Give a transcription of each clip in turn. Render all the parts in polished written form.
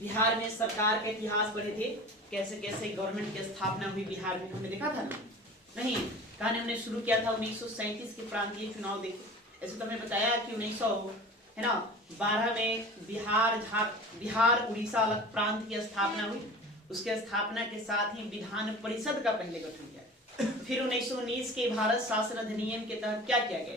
बिहार में सरकार का इतिहास पढ़े थे, कैसे कैसे गवर्नमेंट की स्थापना हुई बिहार में, हमने देखा था ना? नहीं, कहानी हमने शुरू किया था 1937 के प्रांतीय चुनाव देखे। ऐसे तो हमने बताया कि 1912 में बिहार उड़ीसा अलग प्रांत की स्थापना हुई। उसके स्थापना के साथ ही विधान परिषद का पहले गठन किया। फिर 1919 के भारत शासन अधिनियम के तहत क्या किया गया?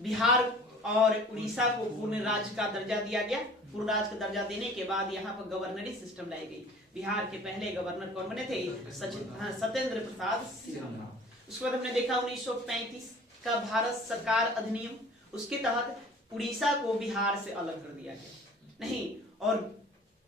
बिहार और उड़ीसा को पूर्ण राज्य का दर्जा दिया गया। पूर्ण राज्य का दर्जा देने के बाद यहाँ पर गवर्नरी सिस्टम लाई गई। बिहार के पहले गवर्नर कौन बने थे? सत्येंद्र प्रसाद सिंह। उसके बाद हमने देखा 1935 का भारत सरकार अधिनियम, उसके तहत उड़ीसा को बिहार से अलग कर दिया गया। नहीं, और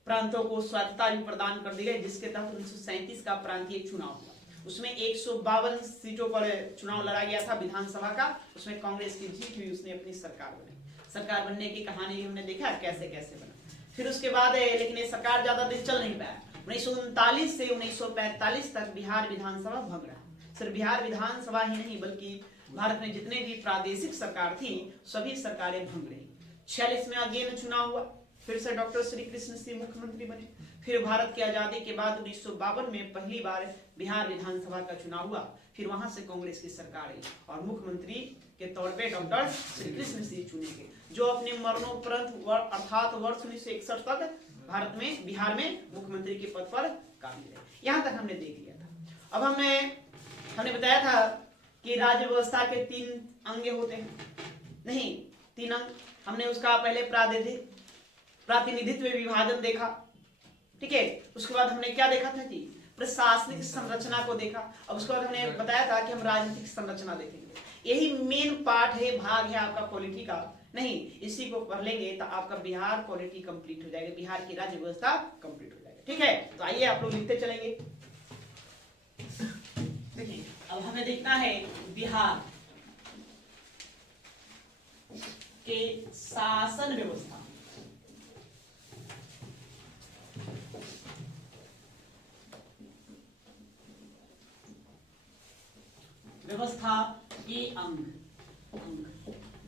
प्रांतों को स्वायत्तता भी प्रदान कर दी गई, जिसके तहत 1937 का प्रांतीय चुनाव हुआ। उसमें 152 सीटों पर चुनाव लड़ा गया था विधानसभा का। उसमें कांग्रेस की जीत हुई, उसने अपनी सरकार बनाई। सरकार बनने की कहानी हमने देखा कैसे कैसे बना। फिर उसके बाद लेकिन ये सरकार ज्यादा दिन चल नहीं पाया। 1939 से 1945 तक बिहार विधानसभा भंग रहा। सिर्फ बिहार विधानसभा ही नहीं बल्कि भारत में जितने भी प्रादेशिक सरकार थी सभी सरकारें भंग रही। 46 में अगेन चुनाव हुआ, फिर से डॉक्टर श्री कृष्ण सिंह मुख्यमंत्री बने। फिर भारत की आजादी के बाद 1952 में पहली बार बिहार विधानसभा का चुनाव हुआ। फिर वहां से कांग्रेस की सरकार आई और मुख्यमंत्री के तौर पे डॉक्टर श्री कृष्ण सिंह चुने गए, जो अपने मरणोपरांत अर्थात वर्ष 1961 तक भारत में बिहार में मुख्यमंत्री के पद पर काबिज रहे। यहाँ तक हमने देख लिया था। अब हमने बताया था कि राज्य व्यवस्था के 3 अंग होते हैं। नहीं, 3 अंग। हमने उसका पहले प्रातिनिधित्व विभाजन देखा, ठीक है। उसके बाद हमने क्या देखा था कि प्रशासनिक संरचना को देखा। अब उसके बाद हमने बताया था कि हम राजनीतिक संरचना देखेंगे। यही मेन पार्ट है, भाग है आपका पॉलिटी का। नहीं, इसी को पढ़ लेंगे तो आपका बिहार पॉलिटी कंप्लीट हो जाएगा, बिहार की राज्य व्यवस्था कंप्लीट हो जाएगा, ठीक है। तो आइए आप लोग लिखते चलेंगे। देखिए, अब हमें देखना है बिहार के शासन व्यवस्था। व्यवस्था के अंग।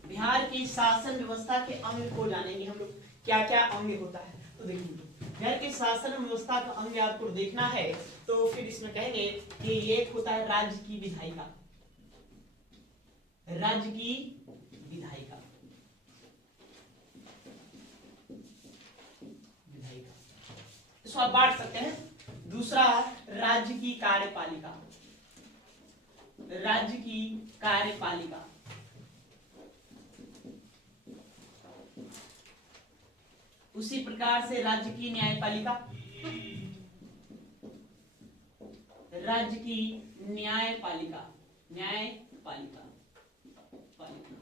बिहार की शासन व्यवस्था के अंग को जानेंगे हम लोग, क्या क्या अंग होता है। तो देखिए, बिहार के शासन व्यवस्था का अंग आपको देखना है तो फिर इसमें कहेंगे कि एक होता है राज्य की विधायिका। राज्य की विधायिका, इसको आप बांट सकते हैं। दूसरा राज्य की कार्यपालिका, राज्य की कार्यपालिका। उसी प्रकार से राज्य की न्यायपालिका, राज्य की न्यायपालिका, न्यायपालिका पालिका।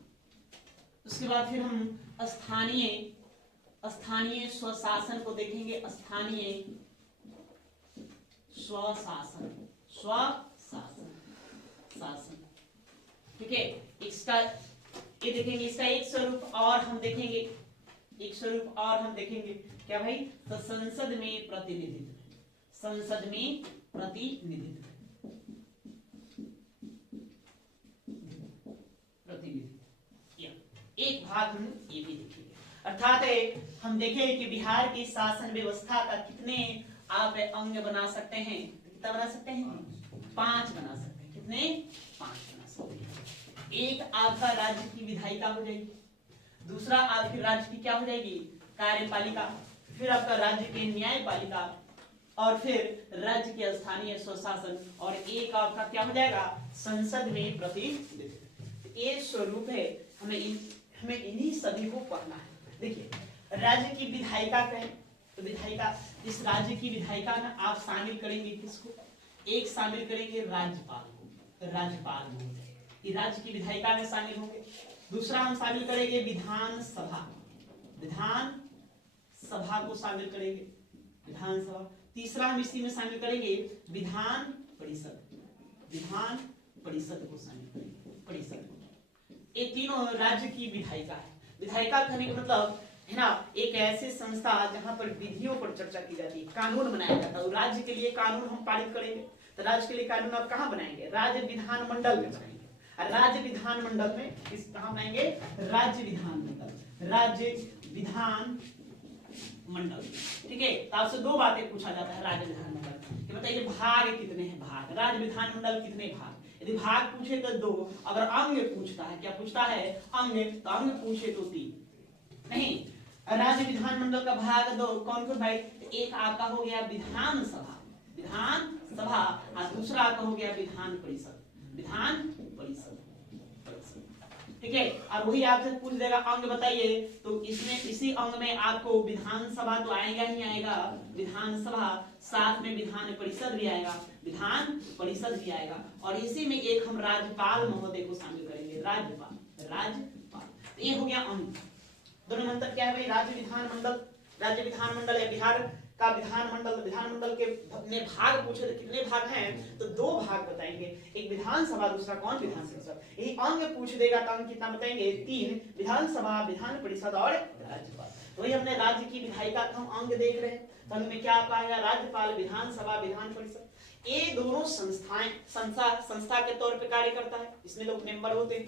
उसके बाद फिर हम स्थानीय स्वशासन को देखेंगे। स्थानीय स्वशासन, शासन, ठीक है। इसका ये देखेंगे, इसका एक स्वरूप और हम देखेंगे, क्या भाई? तो संसद में प्रतिनिधित्व, संसद में प्रतिनिधित्व, एक भाग हम ये भी देखेंगे। अर्थात हम देखें कि बिहार की शासन व्यवस्था का कितने आप अंग बना सकते हैं। कितना बना सकते हैं? 5 बना सकते हैं। कितने? 5 बना सकते हैं। एक आपका राज्य की विधायिका हो जाएगी, दूसरा आपके राज्य की क्या हो जाएगी? कार्यपालिका, फिर आपका राज्य की न्यायपालिका, और फिर राज्य के स्थानीय स्वशासन, और एक आपका क्या हो जाएगा? संसद में प्रतिनिधित्व। ये स्वरूप है। हमें इन्हीं सभी को पढ़ना है। देखिए, राज्य की विधायिका कहें तो विधायिका, इस राज्य की विधायिका में आप शामिल करेंगे किसको? एक शामिल करेंगे राज्यपाल को, राज्यपाल महोदय राज्य की विधायिका में शामिल होंगे। दूसरा हम शामिल करेंगे विधानसभा, विधानसभा को शामिल करेंगे, विधानसभा। तीसरा हम इसी में शामिल करेंगे विधान परिषद, विधान परिषद को शामिल करेंगे, परिषद। ये तीनों राज्य की विधायिका है। विधायिका कहने का मतलब है ना, एक ऐसी संस्था जहां पर विधियों पर चर्चा की जाती है, कानून बनाया जाता है। राज्य के लिए कानून हम पारित करेंगे, तो राज्य के लिए कानून आप कहाँ बनाएंगे? राज्य विधानमंडल में बनाएंगे। राज्य विधानमंडल में कहाँ बनाएंगे? राज्य विधानमंडल, राज्य विधान मंडल। ठीक है, तो आपसे दो बातें पूछा जाता है राज्य विधानमंडल कि बताइए भाग कितने हैं, भाग राज्य विधानमंडल कितने भाग। यदि भाग पूछे तो 2, अगर अंग पूछता है, क्या पूछता है, अंग, तो अंग पूछे तो 3। नहीं, राज्य विधानमंडल का भाग 2 कौन कौन भाई, एक आपका हो गया विधानसभा, विधानसभा, और दूसरा आपका हो गया विधान परिषद, विधान परिषद। ठीक है, और वही आपसे पूछ देगा अंग बताइए, तो इसमें इसी अंग में आपको विधानसभा तो आएगा ही आएगा, विधानसभा, साथ में विधान परिषद भी आएगा, विधान परिषद भी आएगा, और इसी में एक हम राज्यपाल महोदय को शामिल करेंगे, राज्यपाल, राज्यपाल। ये हो गया अंग। दोनों में अंतर क्या है भाई, राज्य विधानमंडल, राज्य विधानमंडल या बिहार का विधानमंडल, विधानमंडल के में भाग पूछे तो कितने भाग हैं, तो 2 भाग बताएंगे, एक विधानसभा, दूसरा कौन, विधान परिषद। यही अंग पूछ देगा तो अंग कितना बताएंगे, 3, विधानसभा, विधान परिषद और राज्यपाल। तो वही हमने राज्य की विधायिका का हम अंग देख रहे हैं, तो अंग में क्या पाएगा, राज्यपाल, विधानसभा, विधान परिषद। ये दोनों संस्थाएं संस्था के तौर पर कार्य करता है, इसमें लोग मेंबर होते हैं।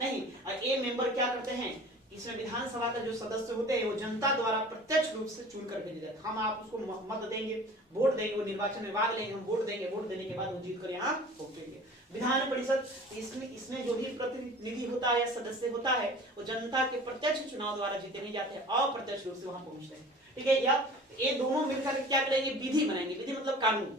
नहीं, ये मेंबर क्या करते हैं, इसमें विधानसभा का जो सदस्य होते हैं वो जनता द्वारा प्रत्यक्ष रूप से चुनकर भेजे जाते हैं। हम आप उसको मत देंगे, वोट देंगे, वो निर्वाचन में भाग लेंगे, हम वोट देंगे, वोट देने के बाद वो जीत कर यहाँ पहुंचेंगे। विधान परिषद, इसमें जो भी प्रतिनिधि होता है या सदस्य होता है वो जनता के प्रत्यक्ष चुनाव द्वारा जीते नहीं जाते हैं, अप्रत्यक्ष रूप से वहां पहुंचते हैं। ठीक है, या ये दोनों मिलकर क्या करेंगे, विधि बनाएंगे। विधि मतलब कानून,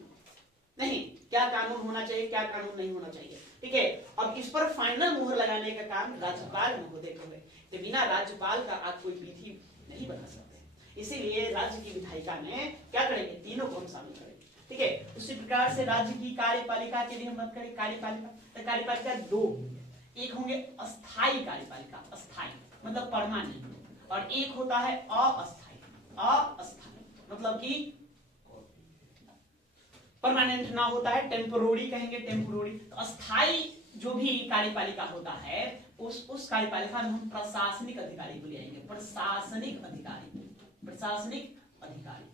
नहीं, क्या कानून होना चाहिए, क्या कानून नहीं होना चाहिए। ठीक है, अब इस पर फाइनल मुहर लगाने का काम राज्यपाल महोदय को है, तो बिना राज्यपाल का आप कोई विधि नहीं बना सकते। इसीलिए राज्य की विधायिका में क्या करेंगे, तीनों को हम शामिल करेंगे। ठीक है, उसी प्रकार से राज्य की कार्यपालिका के लिए हम बात करें, कार्यपालिका, तो कार्यपालिका 2, एक होंगे अस्थायी कार्यपालिका, अस्थायी मतलब परमानेंट, और एक होता है अस्थायी, अस्थायी मतलब कि परमानेंट ना होता है, टेम्पोररी कहेंगे, टेम्पोररी। तो अस्थायी जो भी कार्यपालिका होता है उस कार्यपालिका में हम प्रशासनिक अधिकारी को ले आएंगे, प्रशासनिक अधिकारी, प्रशासनिक अधिकारी,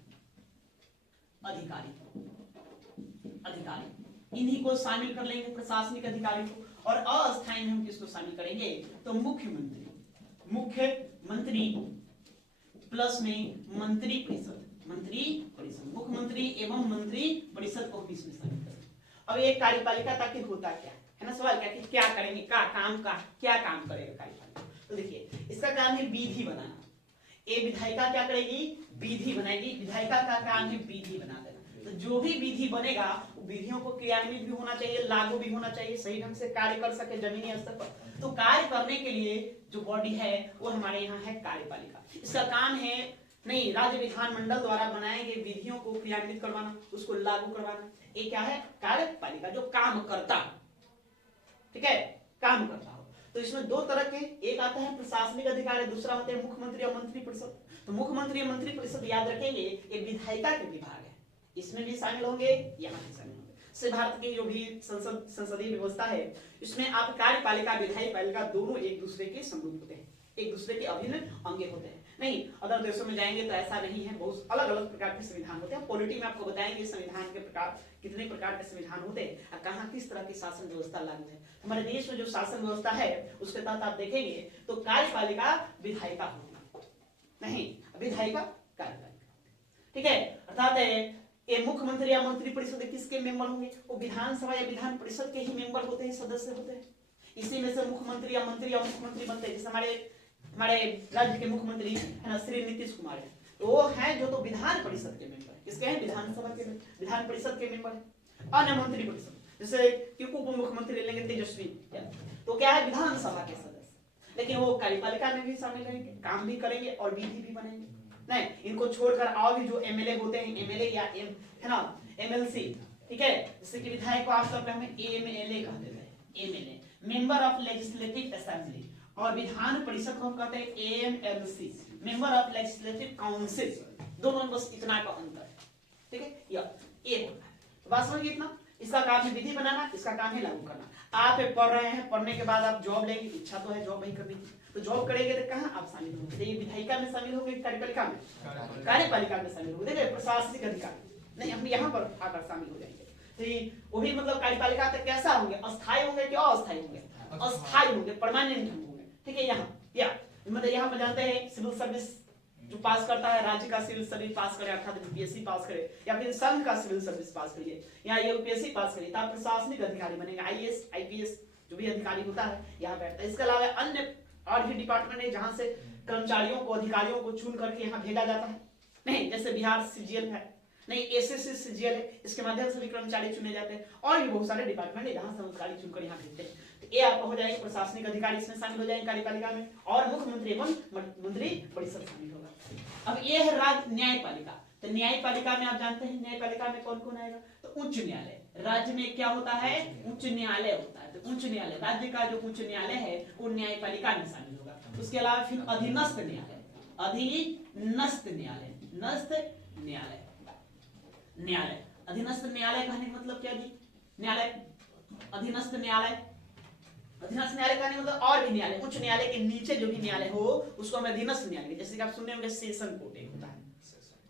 अधिकारी, अधिकारी, इन्हीं को शामिल कर लेंगे, प्रशासनिक अधिकारी को। और अस्थायी में हम किसको शामिल करेंगे, तो मुख्यमंत्री, मुख्यमंत्री प्लस में मंत्री परिषद, मंत्री परिषद, मुख्यमंत्री एवं मंत्री परिषद को बीच में शामिल करेंगे। अब एक कार्यपालिका ताकि होता क्या है ना, सवाल क्या कि क्या करेंगे, क्या काम करेगा कार्यपालिका। तो देखिए इसका काम है विधि बनाना, ये विधायिका क्या करेगी, विधि बनाएगी, विधायिका का काम है विधि बना देना। तो जो भी विधि बनेगा वो विधियों को क्रियान्वित भी होना चाहिए, लागू भी होना चाहिए, सही ढंग से कार्य कर सके जमीनी स्तर पर। तो कार्य करने के लिए जो बॉडी है वो हमारे यहाँ है कार्यपालिका। इसका काम है नहीं, राज्य विधानमंडल द्वारा बनाए गए विधियों को क्रियान्वित करवाना, उसको लागू करवाना, ये क्या है, कार्यपालिका, जो काम करता, ठीक है, काम करता हो। तो इसमें 2 तरह के, एक आता है प्रशासनिक अधिकारी, दूसरा होते हैं मुख्यमंत्री और मंत्री परिषद। तो मुख्यमंत्री और मंत्री परिषद याद रखेंगे ये विधायिका के विभाग है, इसमें भी शामिल होंगे, यहाँ भी शामिल होंगे। से भारत की जो भी संसदीय व्यवस्था है इसमें आप कार्यपालिका, विधायिका दोनों एक दूसरे के समरूप होते हैं, एक दूसरे के अभिन्न अंग होते हैं। नहीं, अदर देशों में जाएंगे तो ऐसा नहीं है, बहुत अलग अलग प्रकार के संविधान होते हैं। पॉलिटी में आपको बताएंगे संविधान के प्रकार, कितने प्रकार के संविधान होते हैं और कहाँ किस तरह की शासन व्यवस्था लागू है। हमारे देश में जो शासन व्यवस्था है उसके तहत आप देखेंगे तो कार्यपालिका विधायिका होगी, नहीं विधायिका कार्यपालिका। ठीक है, अर्थात ये मुख्यमंत्री या मंत्री परिषद किसके मेंबर होंगे, वो विधानसभा या विधान परिषद के ही मेंबर होते हैं, सदस्य होते हैं। इसी में से मुख्यमंत्री या मंत्री बनते हैं। जैसे हमारे राज्य के मुख्यमंत्री है ना, श्री नीतीश कुमार है, तो वो है जो तो विधान परिषद के मेंबर है, किसके हैं, विधानसभा के, विधान परिषद के मेंबर है। अन्य मंत्री परिषद जैसे कि उप मुख्यमंत्री लेंगे तेजस्वी, तो क्या है, विधानसभा के सदस्य, लेकिन वो कार्यपालिका में भी शामिल रहेंगे, काम भी करेंगे और विधि भी बनाएंगे। नहीं, इनको छोड़कर और भी जो एमएलए होते हैं, एमएलए या है ना एमएलसी, ठीक है, जैसे कि विधायक को आप सब हमें एमएलए कहते हैं, MLA member of legislative assembly, और विधान परिषद को हम कहते हैं MLC, member of legislative council. दोनों में बस इतना का अंतर है, ठीक है, ये होता है। तो बात समझिए इतना, इसका काम है विधि बनाना, इसका काम है लागू करना। आप पढ़ रहे हैं, पढ़ने के बाद आप जॉब लेंगे, इच्छा तो है जॉब नहीं करनी, तो जॉब करेंगे तो कहाँ आप शामिल होंगे, ये विधायिका में शामिल होंगे, कार्यपालिका में, कार्यपालिका में शामिल होंगे। देखिए प्रशासनिक अधिकारी नहीं, हम यहाँ पर आकर शामिल हो जाएंगे। तो वो भी मतलब कार्यपालिका तक कैसा होंगे, अस्थायी होंगे कि अस्थायी होंगे, अस्थायी होंगे, परमानेंट होंगे। ठीक है, यहाँ मतलब यहाँ पर जानते हैं सिविल सर्विस जो पास करता है राज्य का सिविल सर्विस पास करे, अर्थात यूपीएससी पास करे, या फिर संघ का सिविल सर्विस पास करिए, या यूपीएससी पास करिए, तब प्रशासनिक अधिकारी बनेगा। आईएएस आईपीएस जो भी अधिकारी होता है यहाँ बैठता है। इसके अलावा अन्य और भी डिपार्टमेंट है जहाँ से कर्मचारियों को, अधिकारियों को चुन करके यहाँ भेजा जाता है। नहीं, जैसे बिहार सीजीएल है, नहीं एसएससी सीजीएल है, इसके माध्यम से भी कर्मचारी चुने जाते हैं। और भी बहुत सारे डिपार्टमेंट है जहाँ से अधिकारी चुनकर यहाँ भेजते हैं। तो ये आपको हो जाएगा प्रशासनिक अधिकारी, इसमें शामिल हो जाएंगे कार्यपालिका में, और मुख्यमंत्री एवं मंत्री परिषद शामिल होगा। अब ये है राज्य न्यायपालिका। तो न्यायपालिका में आप जानते हैं न्यायपालिका में कौन कौन आएगा, तो उच्च न्यायालय। राज्य में क्या होता है, उच्च न्यायालय होता है। तो उच्च न्यायालय, राज्य का जो उच्च न्यायालय है वो न्यायपालिका में शामिल होगा। उसके अलावा फिर अधीनस्थ न्यायालय, अधीनस्थ न्यायालय, नस्थ न्यायालय, न्यायालय अधीनस्थ न्यायालय कहने का मतलब क्या जी, न्यायालय अधीनस्थ न्यायालय, अधीनस्थ न्यायालय कहने का मतलब और भी न्यायालय, उच्च न्यायालय के नीचे जो भी न्यायालय हो उसको हम अधीनस्थ न्यायालय, जैसे कि आप सुनने होंगे सेशन कोर्ट एक होता है,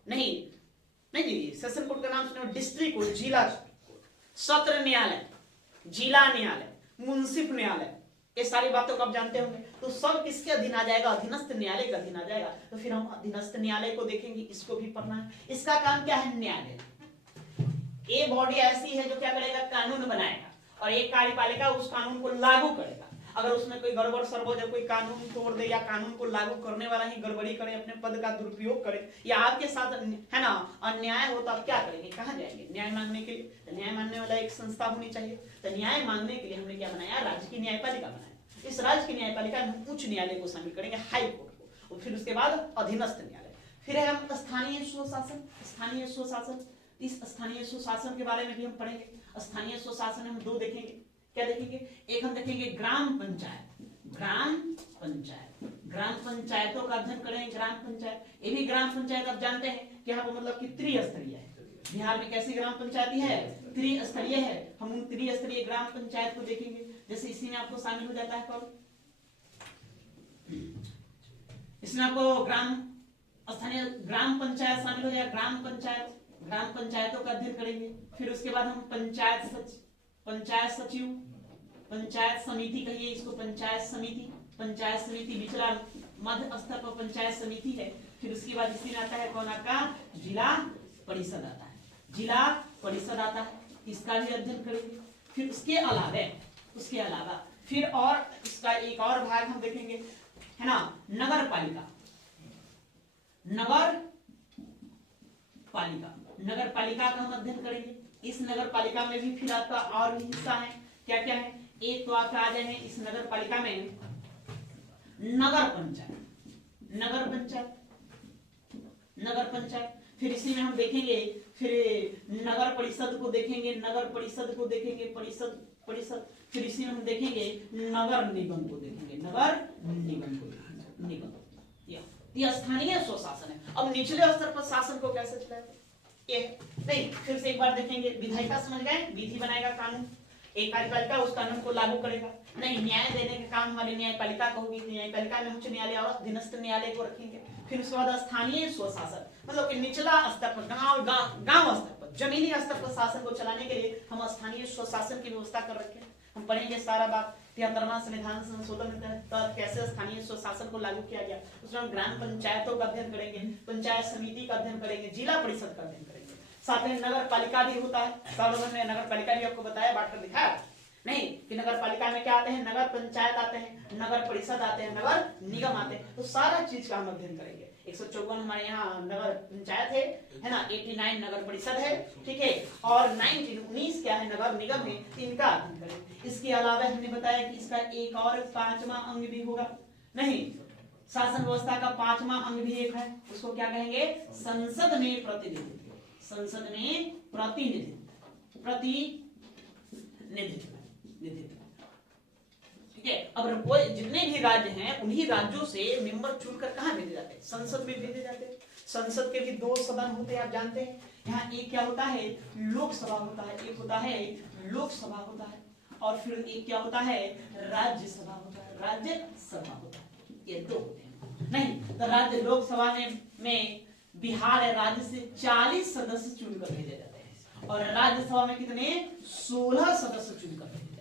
नहीं नहीं जी, सेशन कोर्ट का नाम सुने, डिस्ट्रिक्ट कोर्ट, जिला कोर्ट, सत्र न्यायालय, जिला न्यायालय, मुंसिफ न्यायालय, ये सारी बातों को आप जानते होंगे। तो सब किसके अधीन आ जाएगा, अधीनस्थ न्यायालय के अधीन आ जाएगा। तो फिर हम अधीनस्थ न्यायालय को देखेंगे, इसको भी पढ़ना है। इसका काम क्या है, न्यायालय। ये बॉडी ऐसी है जो क्या करेगा, कानून बनाएगा, और एक कार्यपालिका उस कानून को लागू करेगा। अगर उसमें कोई गड़बड़ सरबड़ या कोई कानून तोड़ दे, या कानून को लागू करने वाला ही गड़बड़ी करे, अपने पद का दुरुपयोग करे, या आपके साथ है ना अन्याय हो, तो आप क्या करेंगे, कहाँ जाएंगे न्याय मांगने के लिए। तो न्याय मांगने वाला एक संस्था होनी चाहिए। तो न्याय मांगने के लिए हमने क्या बनाया, राज्य की न्यायपालिका बनाया। इस राज्य की न्यायपालिका में उच्च न्यायालय को शामिल करेंगे, हाई कोर्ट को, और फिर उसके बाद अधीनस्थ न्यायालय। फिर है हम स्थानीय स्वशासन। स्थानीय स्वशासन, इस स्थानीय स्वशासन के बारे में भी हम पढ़ेंगे। स्थानीय स्वशासन हम दो देखेंगे, क्या देखेंगे, एक हम देखेंगे ग्राम पंचायत, ग्राम पंचायत, ग्राम पंचायतों का अध्ययन करेंगे। ग्राम पंचायत, ये भी ग्राम पंचायत आप जानते हैं कि यहाँ पर मतलब कि त्रिस्तरीय है। बिहार में कैसी ग्राम पंचायती है, त्रिस्तरीय है। हम उन त्रिस्तरीय ग्राम पंचायत को देखेंगे। जैसे इसी में आपको शामिल हो जाता है कौन, इसमें आपको ग्राम स्थानीय ग्राम पंचायत शामिल हो जाएगा। ग्राम पंचायत, ग्राम पंचायतों का अध्ययन करेंगे। फिर उसके बाद हम पंचायत सचिव, पंचायत समिति कहिए इसको, पंचायत समिति, पंचायत समिति निचला मध्य स्तर पर पंचायत समिति है। फिर उसके बाद इसी में आता है कौन, आपका जिला परिषद आता है, जिला परिषद आता है, इसका भी अध्ययन करेंगे। फिर उसके अलावा फिर और इसका एक और भाग हम देखेंगे, है ना, नगर पालिका। नगर पालिका, नगर पालिका का हम अध्ययन करेंगे। इस नगर पालिका में भी फिर आपका और भी हिस्सा है, क्या क्या है, एक तो आपका आ जाएंगे इस नगर पालिका में नगर पंचायत, नगर पंचायत, नगर पंचायत। फिर इसी में हम देखेंगे फिर नगर परिषद को देखेंगे, नगर परिषद को देखेंगे, परिषद। फिर इसी में हम देखेंगे नगर निगम को देखेंगे, नगर निगम को देखेंगे, निगम। यह स्थानीय स्वशासन है। अब निचले स्तर पर शासन को कैसे चलाएगा, ये नहीं, फिर से एक बार देखेंगे। विधायिका समझ गए, विधि बनाएगा, कानून, एक कार्यपालिका उस कानून को लागू करेगा। नहीं, न्याय देने का काम हमारी न्यायपालिका का होगी। न्यायपालिका में उच्च न्यायालय और अधीनस्थ न्यायालय को रखेंगे। फिर उसके बाद स्थानीय स्वशासन, मतलब कि निचला स्तर पर, गांव स्तर पर, जमीनी स्तर पर शासन को चलाने के लिए हम स्थानीय स्वशासन की व्यवस्था कर रखे हैं। हम पढ़ेंगे सारा बात। 73वां संविधान संशोधन के तहत कैसे स्थानीय स्वशासन को लागू किया गया, उसमें हम ग्राम पंचायतों का अध्ययन करेंगे, पंचायत समिति का अध्ययन करेंगे, जिला परिषद का अध्ययन करेंगे। साथ में नगर पालिका भी होता है, सार्वजनिक में नगर पालिका भी आपको बताया, बांट कर दिखाया नहीं कि नगर पालिका में क्या आते हैं, नगर पंचायत आते हैं, नगर परिषद आते हैं, नगर निगम आते हैं। तो सारा चीज का हम अध्ययन करेंगे। 154 हमारे यहाँ नगर पंचायत है ना, 89 नगर परिषद है, ठीक है, और 19 क्या है, नगर निगम है, इनका अध्ययन करेंगे। इसके अलावा हमने बताया कि इसका एक और 5वां अंग भी होगा। नहीं, शासन व्यवस्था का 5वां अंग भी एक है, उसको क्या कहेंगे, संसद में प्रतिनिधित्व, संसद में प्रतिनिधित्व, ठीक है। अब कोई जितने भी राज्य हैं उन्हीं राज्यों से मेंबर चुनकर कहाँ भेजे जाते हैं, संसद में भेजे जाते हैं। संसद के भी 2 सदन होते हैं, आप जानते हैं। यहाँ एक क्या होता है, लोकसभा होता है, एक होता है लोकसभा होता है, और फिर एक क्या होता है, राज्यसभा होता है, राज्यसभा होता है। ये 2 होते हैं। नहीं तो राज्य लोकसभा में बिहार राज्य से 40 सदस्य चुनकर भेजे जाते हैं, और राज्यसभा में कितने, 16 सदस्य चुनकर भेजे जाते हैं।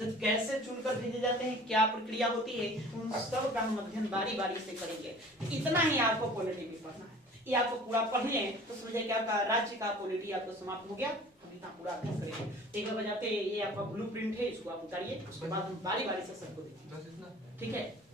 तो कैसे चुनकर भेजे जाते हैं, क्या प्रक्रिया होती है, उन सब का हम अध्ययन बारी बारी से करेंगे। इतना ही आपको पॉलिटी में पढ़ना है, ये आपको पूरा पढ़ लें तो समझे क्या आपका राज्य का पॉलिटी आपको समाप्त हो गया। हम इतना पूरा अध्ययन करेंगे। एक बार बजाते ये आपका ब्लूप्रिंट है, इसको आप उतारिए, उसके बाद हम बारी बारी से सबको देखेंगे, ठीक है।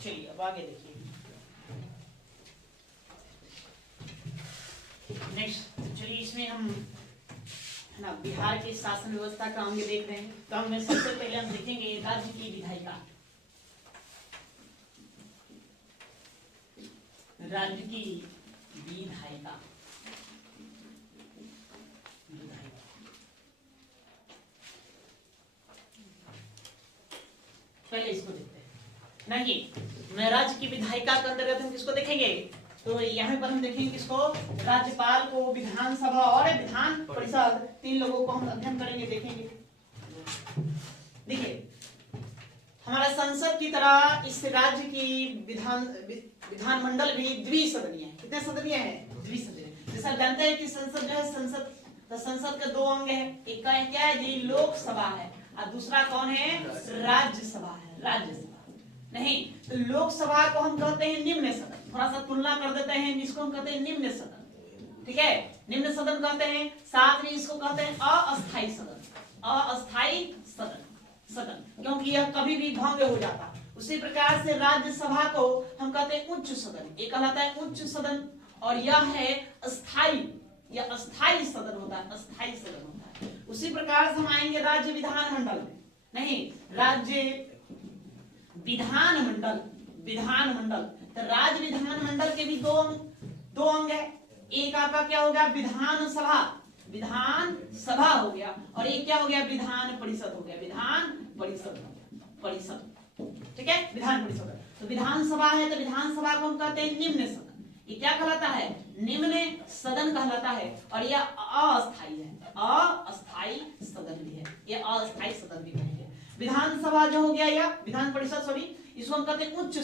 चलिए अब आगे देखिए नेक्स्ट। चलिए इसमें हम है ना बिहार की शासन व्यवस्था का अंग देख रहे हैं। तो हम सबसे पहले हम देखेंगे राज्य की विधायिका। राज्य की विधायिका, पहले इसको देखते हैं। नहीं, राज्य की विधायिका के अंतर्गत हम किसको देखेंगे, तो यहाँ पर हम देखेंगे किसको, राज्यपाल को, विधानसभा और विधान परिषद, तीन लोगों को हम अध्ययन करेंगे, देखेंगे। देखिए हमारा संसद की तरह इस राज्य की विधानमंडल भी द्विसदनीय है। कितने सदनीय है, द्विसदनीय। जैसा जानते हैं कि संसद जो है, संसद के दो अंग है, एक का क्या है जी, लोकसभा है, और दूसरा कौन है, राज्यसभा है, राज्यसभा। नहीं तो लोकसभा को हम कहते हैं निम्न सदन, थोड़ा सा तुलना कर देते हैं, इसको हम कहते हैं निम्न सदन, ठीक है, निम्न सदन कहते हैं। साथ में इसको कहते हैं अस्थायी सदन, अस्थायी सदन, क्योंकि यह कभी भी भंग हो जाता। उसी प्रकार से राज्यसभा को हम कहते हैं उच्च सदन, एक कहलाता है उच्च सदन, और यह है अस्थायी, यह अस्थायी सदन होता है, अस्थायी सदन होता है। उसी प्रकार से हम आएंगे राज्य विधानमंडल में। नहीं, राज्य विधानमंडल, तो राज्य विधानमंडल के भी दो अंग है। एक आपका क्या हो गया, विधानसभा हो गया, और एक क्या हो गया, विधान परिषद हो गया, परिषद, ठीक है, विधान परिषद। तो विधानसभा है, तो विधानसभा को हम कहते हैं निम्न सदन। ये क्या कहलाता है, निम्न सदन कहलाता है, और यह अस्थायी है, अस्थायी सदन भी है, ये अस्थायी सदन भी कहेंगे। विधानसभा जो हो गया या विधान परिषद, सॉरी, इसको हम कहते हैं उच्च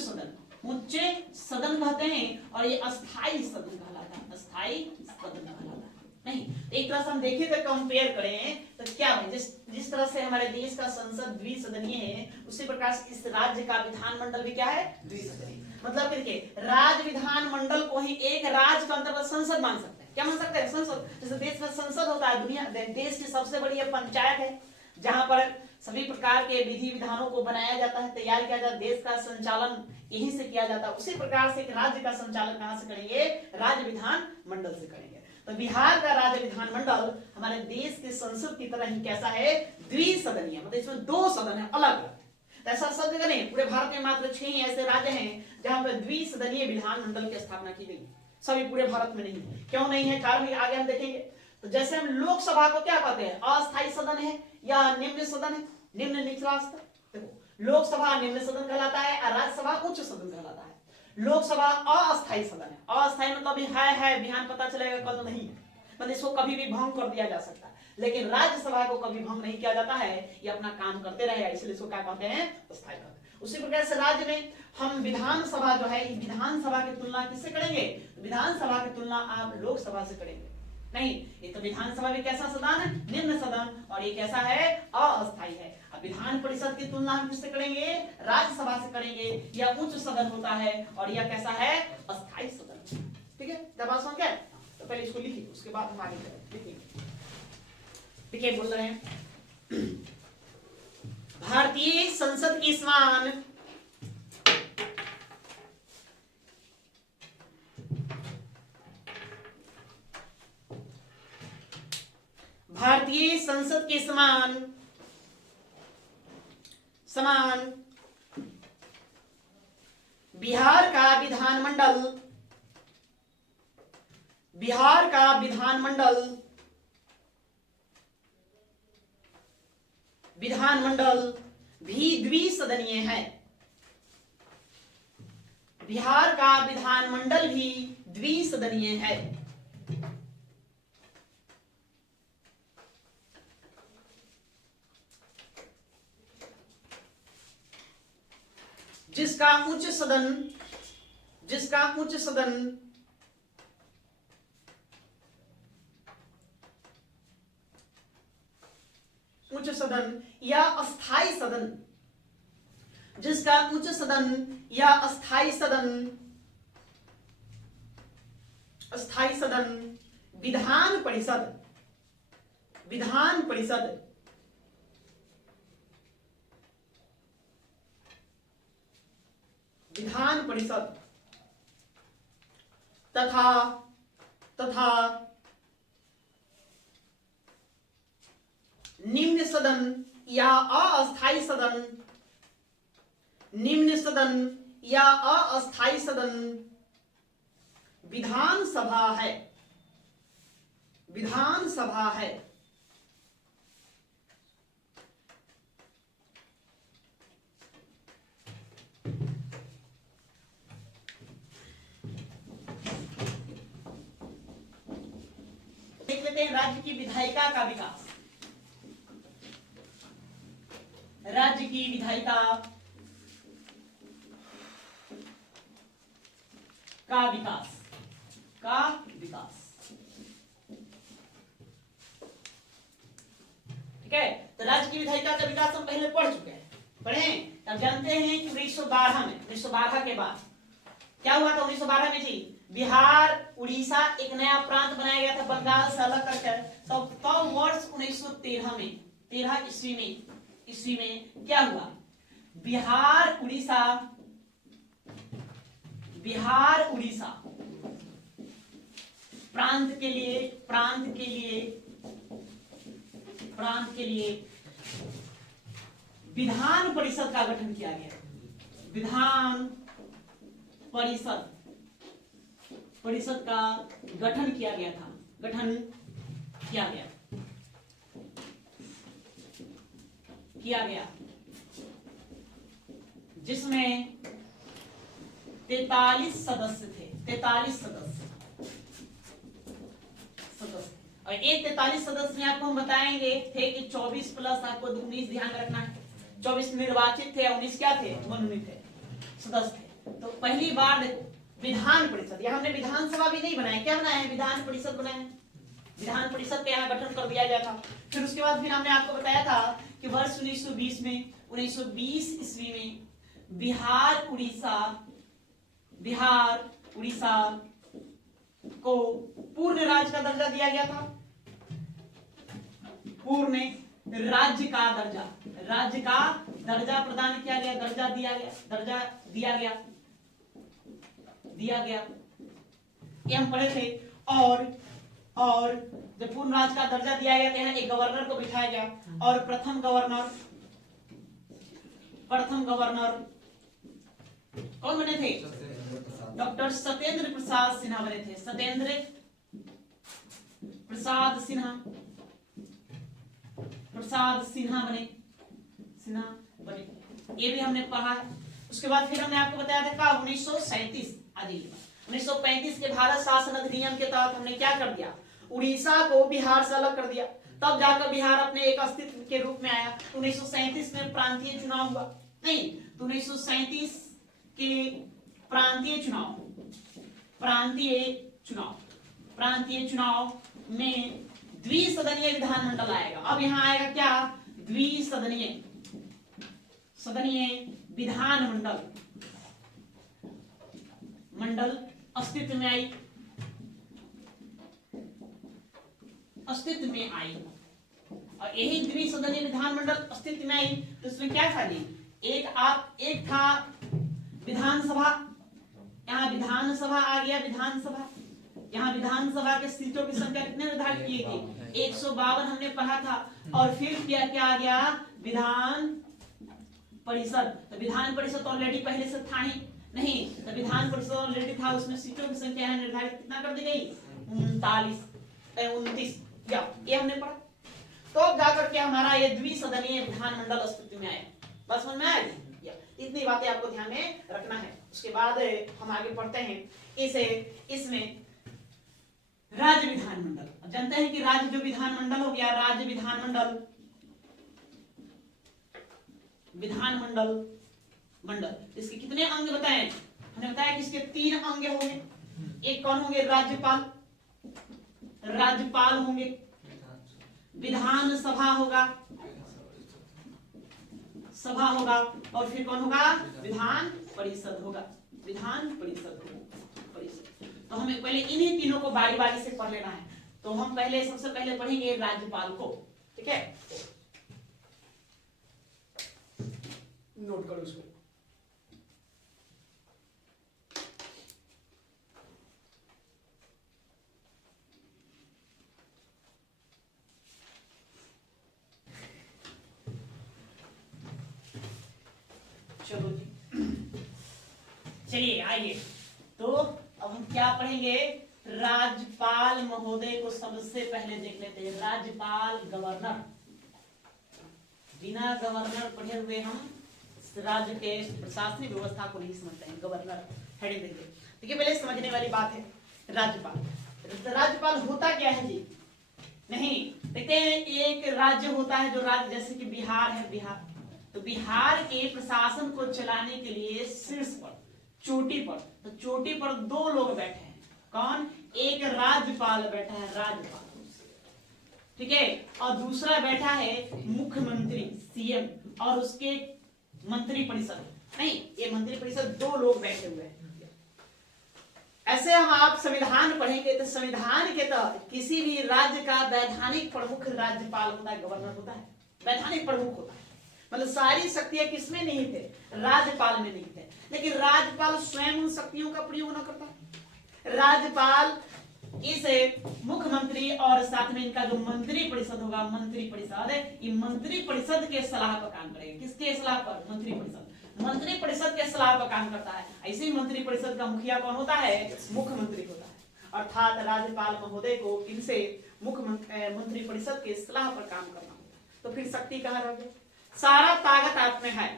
सदन कहते हैं, और ये अस्थायी सदन कहलाता है, अस्थायी सदन कहलाता है। नहीं, एक तरह से हम देखें तो कंपेयर करें तो क्या है, जिस तरह से हमारे देश का संसद द्विसदनीय है, उसी प्रकार से इस राज्य का विधानमंडल भी क्या है, द्विसदनीय। मतलब देखिए, राज्य विधानमंडल को ही एक राज्य के अंतर्गत संसद मान सकते हैं। क्या मान सकते हैं, संसद। जैसे देश में संसद होता है, देश की सबसे बड़ी पंचायत है, जहां पर सभी प्रकार के विधि विधानों को बनाया जाता है, तैयार किया जाता है, देश का संचालन यहीं से किया जाता है। उसी प्रकार से एक राज्य का संचालन कहां से करेंगे, राज्य विधान मंडल से करेंगे। तो बिहार का राज्य विधानमंडल हमारे देश के संसद की तरह ही कैसा है, द्विसदनीय, मतलब इसमें दो सदन है, अलग अलग। ऐसा सब जगह नहीं, पूरे भारत में मात्र 6 ही ऐसे राज्य हैं जहां पर द्विसदनीय विधानमंडल की स्थापना की गई, सभी पूरे भारत में नहीं। क्यों नहीं है, कारण आगे हम देखेंगे। तो जैसे हम लोकसभा को क्या कहते हैं, अस्थायी सदन है या निम्न सदन है, निम्न निचला स्तर। देखो, लोकसभा निम्न सदन कहलाता है और राज्यसभा उच्च सदन कहलाता है। लोकसभा अस्थायी सदन है, अस्थायी मतलब है बिहान पता चलेगा, कल नहीं, मतलब इसको कभी भी भंग कर दिया जा सकता है। लेकिन राज्यसभा को कभी भंग नहीं किया जाता है, ये अपना काम करते रहेगा, इसलिए इसको क्या कहते हैं, अस्थायी सदन। उसी प्रकार से राज्य में हम विधानसभा जो है, विधानसभा की तुलना किससे करेंगे, विधानसभा की तुलना आप लोकसभा से करेंगे। नहीं, ये तो विधानसभा भी कैसा सदन है, निम्न सदन, और ये कैसा है, अस्थायी है। अब विधान परिषद की तुलना हम किससे करेंगे, राज्यसभा से करेंगे, यह उच्च सदन होता है, और यह कैसा है, अस्थायी सदन। ठीक है, जब बात समझ गए, तो पहले इसको लिखिए, उसके बाद हम आगे लिखिए। देखिए बोल रहे हैं, भारतीय संसद की समान भारतीय संसद के समान बिहार का विधानमंडल भी द्विसदनीय है। बिहार का विधानमंडल भी द्विसदनीय है। जिसका उच्च सदन या अस्थाई सदन, जिसका उच्च सदन या अस्थाई सदन विधान परिषद तथा निम्न सदन या अस्थाई सदन विधानसभा है। देख लेते हैं राज्य की विधायिका का विकास। राज्य की विधायिका का विकास ठीक है। तो राज्य की विधायिका का विकास हम पहले पढ़ चुके हैं, पढ़े हैं। तब जानते हैं कि 1912 के बाद क्या हुआ था। 1912 में जी बिहार उड़ीसा एक नया प्रांत बनाया गया था बंगाल से अलग करके। तो वर्ष 1913 में 13 ईस्वी में क्या हुआ, बिहार उड़ीसा प्रांत के लिए विधान परिषद का गठन किया गया। विधान परिषद का गठन किया गया जिसमें 43 सदस्य थे। 43 सदस्य और एक 43 सदस्य में आपको हम बताएंगे थे कि 24 प्लस आपको 19 ध्यान रखना है। 24 निर्वाचित थे, 19 क्या थे, मनोनीत थे सदस्य थे। तो पहली बार देखो विधान परिषद, यहाँ हमने विधानसभा भी नहीं बनाया, क्या बनाया है, विधान परिषद बनाया। विधान परिषद का यहाँ गठन कर दिया गया था। फिर उसके बाद फिर हमने आपको बताया था कि वर्ष 1920 ईस्वी में बिहार उड़ीसा को पूर्ण राज्य का दर्जा दिया गया था। पूर्ण राज्य का दर्जा प्रदान किया गया, दर्जा दिया गया ये हम पढ़े थे। और जब पूर्ण राज्य का दर्जा दिया गया तो यहाँ एक गवर्नर को बिठाया गया और प्रथम गवर्नर कौन बने थे, डॉक्टर सत्येंद्र प्रसाद सिन्हा बने थे। सत्येंद्र प्रसाद सिन्हा बने, ये भी हमने पढ़ा है। उसके बाद फिर हमने आपको बताया था का 1935 के भारत शासन अधिनियम के तहत हमने क्या कर दिया, उड़ीसा को बिहार से अलग कर दिया। तब जाकर बिहार अपने एक अस्तित्व के रूप में आया। 1937 में प्रांतीय चुनाव हुआ, नहीं तो 1937 के प्रांतीय चुनाव में द्विसदनीय विधानमंडल आएगा। अब यहाँ आएगा क्या, द्विसदनीय विधानमंडल अस्तित्व में आई। और यही द्विसदनीय विधानमंडल अस्तित्व में आई तो उसमें क्या था जी, एक था विधानसभा, यहाँ विधानसभा आ गया। यहाँ विधानसभा के सीटों की संख्या कितने निर्धारित की गई, 152 हमने पढ़ा था। और फिर क्या आ गया, विधान परिषद। तो विधान परिषद ऑलरेडी पहले से था ही नहीं, तो विधान परिषद ऑलरेडी था, उसमें सीटों की संख्या निर्धारित कितना कर दी गई, 29 ये हमने पढ़ा। तो जाकर के हमारा ये द्विसदनीय विधानमंडल अस्तित्व में आया। बस समझ में आया, इतनी बातें आपको ध्यान में रखना है। उसके बाद हम आगे पढ़ते हैं इसमें राज्य विधानमंडल। जानते हैं कि राज्य जो विधानमंडल हो गया, राज्य विधानमंडल मंडल। इसके कितने अंग बताए? हमने बताया कि इसके 3 अंग होंगे। एक कौन होंगे? राज्यपाल, राज्यपाल होंगे, विधान सभा होगा, सभा होगा, और फिर कौन होगा? विधान परिषद होगा, विधान परिषद होगा, परिषद। तो हमें पहले इन्हीं तीनों को बारी बारी से पढ़ लेना है। तो हम पहले सबसे पहले पढ़ेंगे राज्यपाल को, ठीक है? नोट करो उसको। चलो जी, चलिए आइए। तो अब हम क्या पढ़ेंगे? राज्यपाल महोदय को सबसे पहले देख लेते हैं। राज्यपाल, गवर्नर। बिना गवर्नर पढ़े हुए हम राज्य के प्रशासनिक व्यवस्था को नहीं समझते हैं। गवर्नर हेडिंग देखिए। देखिए पहले समझने वाली बात है राज्यपाल। राज्यपाल होता क्या है जी? नहीं, देखते हैं एक राज्य होता है, जो राज्य जैसे कि बिहार है, बिहार। तो बिहार के प्रशासन को चलाने के लिए शीर्ष पर, चोटी पर, तो चोटी पर 2 लोग बैठे हैं। कौन? एक राज्यपाल बैठा है, राज्यपाल, ठीक है, और दूसरा बैठा है मुख्यमंत्री, सीएम, और उसके मंत्री परिषद। नहीं, ये मंत्री परिषद 2 लोग बैठे हुए हैं। ऐसे हम आप संविधान पढ़ेंगे तो संविधान के तहत किसी भी राज्य का वैधानिक प्रमुख राज्यपाल होता है, गवर्नर होता है, वैधानिक प्रमुख होता है। मतलब सारी शक्तियां किसमें नहीं थे? राज्यपाल में नहीं थे। लेकिन राज्यपाल स्वयं उन शक्तियों का प्रयोग न करता। राज्यपाल इस मुख्यमंत्री और साथ में इनका जो मंत्री परिषद होगा, मंत्री परिषद, ये मंत्री परिषद के सलाह पर काम करेगा। किसके सलाह पर? मंत्री परिषद। मंत्री परिषद के सलाह पर काम करता है। ऐसे ही मंत्री परिषद का मुखिया कौन होता है? मुख्यमंत्री होता है। अर्थात राज्यपाल महोदय को इनसे मंत्री परिषद के सलाह पर काम करना होता है। तो फिर शक्ति कहाँ रह गई? सारा ताकत आप में है,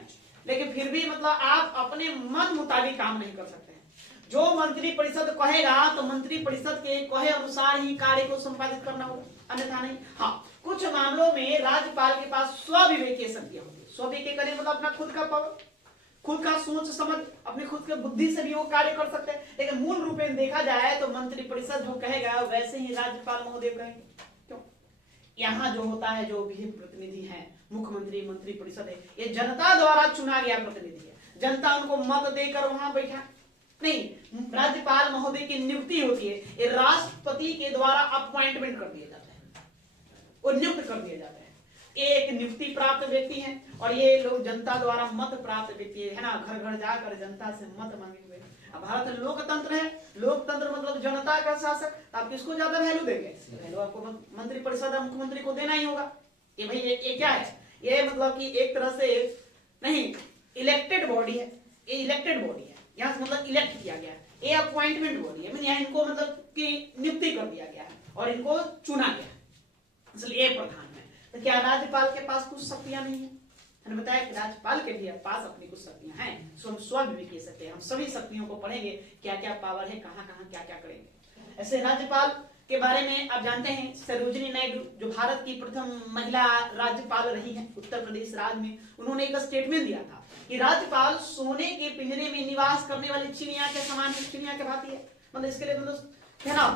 लेकिन फिर भी मतलब आप अपने मन मुताबिक काम नहीं कर सकते हैं। जो मंत्री परिषद कहेगा तो मंत्री परिषद के कहे अनुसार ही कार्य को संपादित करना होगा, अन्यथा नहीं। हाँ, कुछ मामलों में राज्यपाल के पास स्वविवेकीय शक्तियां होती है। स्वविवेकीय करें मतलब अपना खुद का पावर, खुद का सोच समझ, अपनी खुद के बुद्धि से भी वो कार्य कर सकते हैं। लेकिन मूल रूप में देखा जाए तो मंत्री परिषद जो कहेगा वैसे ही राज्यपाल महोदय कहेंगे। क्यों? यहाँ जो होता है, जो भी प्रतिनिधि है, मुख्यमंत्री, मंत्री परिषद है, ये जनता द्वारा चुना गया प्रतिनिधि है। जनता उनको मत देकर वहां बैठा नहीं। राज्यपाल महोदय की नियुक्ति होती है, ये राष्ट्रपति के द्वारा अपॉइंटमेंट कर दिया जाता है, वो नियुक्त कर दिया जाता है। एक नियुक्ति प्राप्त व्यक्ति है और ये लोग जनता द्वारा मत प्राप्त व्यक्ति है ना, घर घर जाकर जनता से मत मांगे हुए। अब भारत लोकतंत्र है, लोकतंत्र मतलब जनता का शासक। आप किसको ज्यादा वैल्यू देंगे? वैल्यू आपको मंत्री परिषद और मुख्यमंत्री को देना ही होगा। ये भाई ये क्या है? ये मतलब कि एक तरह से नहीं, इलेक्टेड बॉडी है, ये इलेक्टेड बॉडी है, यहाँ से मतलब इलेक्ट किया गया है। ये अपॉइंटमेंट बॉडी है, यहाँ इनको मतलब कि नियुक्ति कर दिया गया है और इनको चुना गया है, इसलिए ये प्रधान है। तो क्या राज्यपाल के पास कुछ शक्तियां नहीं है? मैंने बताया कि राज्यपाल के भी पास अपनी कुछ शक्तियां हैं, सो हम स्वविवेकीय शक्ति है। हम सभी शक्तियों को पढ़ेंगे, क्या क्या पावर है, कहाँ कहाँ क्या क्या करेंगे। ऐसे राज्यपाल के बारे में आप जानते हैं, सरोजिनी नायडू जो भारत की प्रथम महिला राज्यपाल रही हैं उत्तर प्रदेश राज्य में, उन्होंने एक स्टेटमेंट दिया था कि राज्यपाल सोने के पिंजरे में निवास करने वाली चिड़िया के समान है, चिड़िया के भांति है। मतलब इसके लिए मतलब है ना,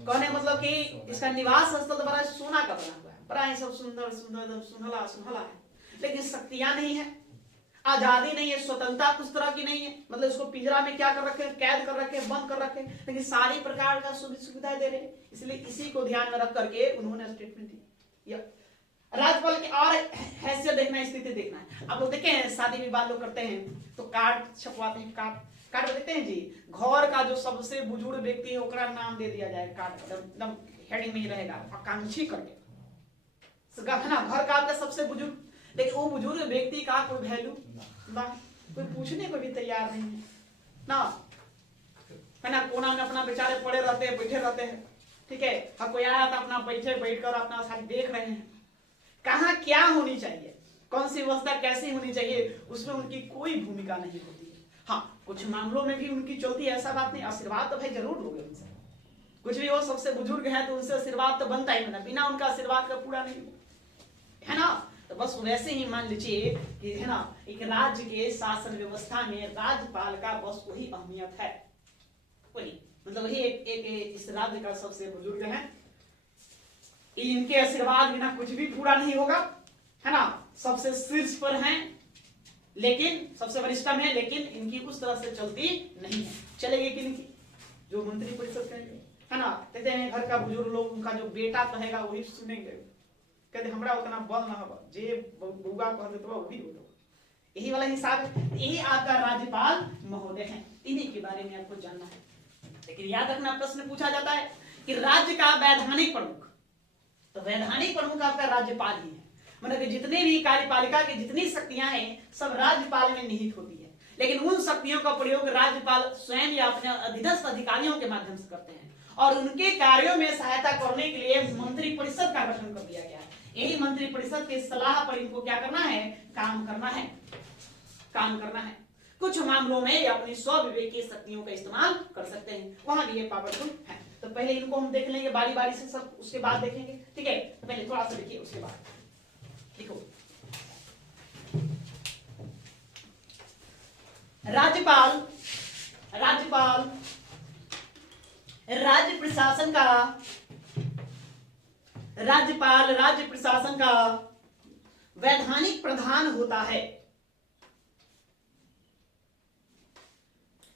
कहने मतलब कि इसका निवास स्थल तो बड़ा सोना का बना हुआ है, बड़ा ही सब सुंदर सुंदर सुनहला सुनहला है, लेकिन शक्तियां नहीं है, आजादी नहीं है, स्वतंत्रता उस तरह की नहीं है। मतलब इसको पिंजरा में क्या कर रखे, कैद कर रखे, बंद कर रखे, लेकिन सारी प्रकार का सुविधाएं दे रहे हैं। इसलिए इसी को ध्यान में रख करके उन्होंने स्टेटमेंट दी। राज्यपाल की और हैसियत देखना, स्थिति देखना है। आप लोग देखे हैं शादी विवाह लोग करते हैं तो कार्ड छपवाते हैं, कार्ड देखते हैं जी, घर का जो सबसे बुजुर्ग व्यक्ति है ओकरा नाम दे दिया जाए, कार्ड एकदम हेडिंग में ही रहेगा, आकांक्षी करके ना, घर का आपका सबसे बुजुर्ग, लेकिन वो बुजुर्ग व्यक्ति का कोई वैल्यू ना, कोई पूछने को भी तैयार नहीं है ना, है ना, कोना में अपना बेचारे पड़े रहते हैं, बैठे रहते हैं, ठीक है। हर कोई आया था अपना बैठकर अपना साथ देख रहे हैं। कहाँ क्या होनी चाहिए, कौन सी व्यवस्था कैसी होनी चाहिए, उसमें उनकी कोई भूमिका नहीं होती है। हाँ, कुछ मामलों में भी उनकी चलती है, ऐसा बात नहीं। आशीर्वाद तो भाई जरूर लोगे उनसे, कुछ भी हो, सबसे बुजुर्ग है तो उनसे आशीर्वाद तो बनता ही बना, बिना उनका आशीर्वाद का पूरा नहीं है ना। तो बस वैसे ही मान लीजिए कि है ना, एक राज्य के शासन व्यवस्था में राज्यपाल का बस वही अहमियत है, वही मतलब वही एक इस राज्य का सबसे बुजुर्ग है। इनके आशीर्वाद बिना कुछ भी पूरा नहीं होगा, है ना, सबसे शीर्ष पर हैं, लेकिन सबसे वरिष्ठतम है, लेकिन इनकी उस तरह से चलती नहीं है। चलेगी कि नहीं, जो मंत्री परिषद कहेंगे, है ना, कहते हैं घर का बुजुर्ग लोग, उनका जो बेटा कहेगा वही सुनेंगे, कहते हमरा उतना बल ना हो, जे बुआ कह देते वही हो, यही वाला हिसाब। यही आपका राज्यपाल महोदय हैं, इन्हीं के बारे में आपको जानना है। लेकिन याद रखना, प्रश्न पूछा जाता है कि राज्य का वैधानिक प्रमुख, तो वैधानिक प्रमुख आपका राज्यपाल ही है, मतलब कि जितने भी कार्यपालिका की जितनी शक्तियां हैं सब राज्यपाल में निहित होती है। लेकिन उन शक्तियों का प्रयोग राज्यपाल स्वयं या अपने अधीनस्थ अधिकारियों के माध्यम से करते हैं, और उनके कार्यों में सहायता करने के लिए मंत्री परिषद का गठन कर दिया गया है। यही मंत्री परिषद की सलाह पर इनको क्या करना है, काम करना है, काम करना है। कुछ मामलों में अपनी स्वविवेकी शक्तियों का इस्तेमाल कर सकते हैं, वहां भी ये पावरफुल है। तो पहले इनको हम देख लेंगे बारी बारी से सब, उसके बाद देखेंगे, ठीक है। पहले थोड़ा सा देखिए, उसके बाद देखो, राज्यपाल राज्यपाल राज्य प्रशासन का राज्यपाल राज्य प्रशासन का वैधानिक प्रधान होता है,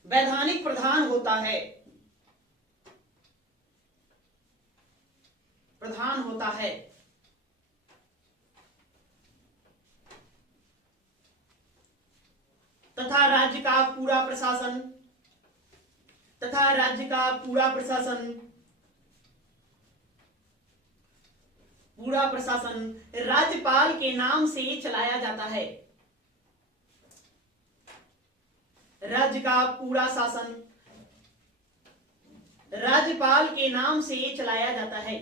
वैधानिक प्रधान होता है, प्रधान होता है। तथा राज्य का पूरा प्रशासन तथा राज्य का पूरा प्रशासन राज्यपाल के नाम से चलाया जाता है। राज्य का पूरा शासन राज्यपाल के नाम से चलाया जाता है।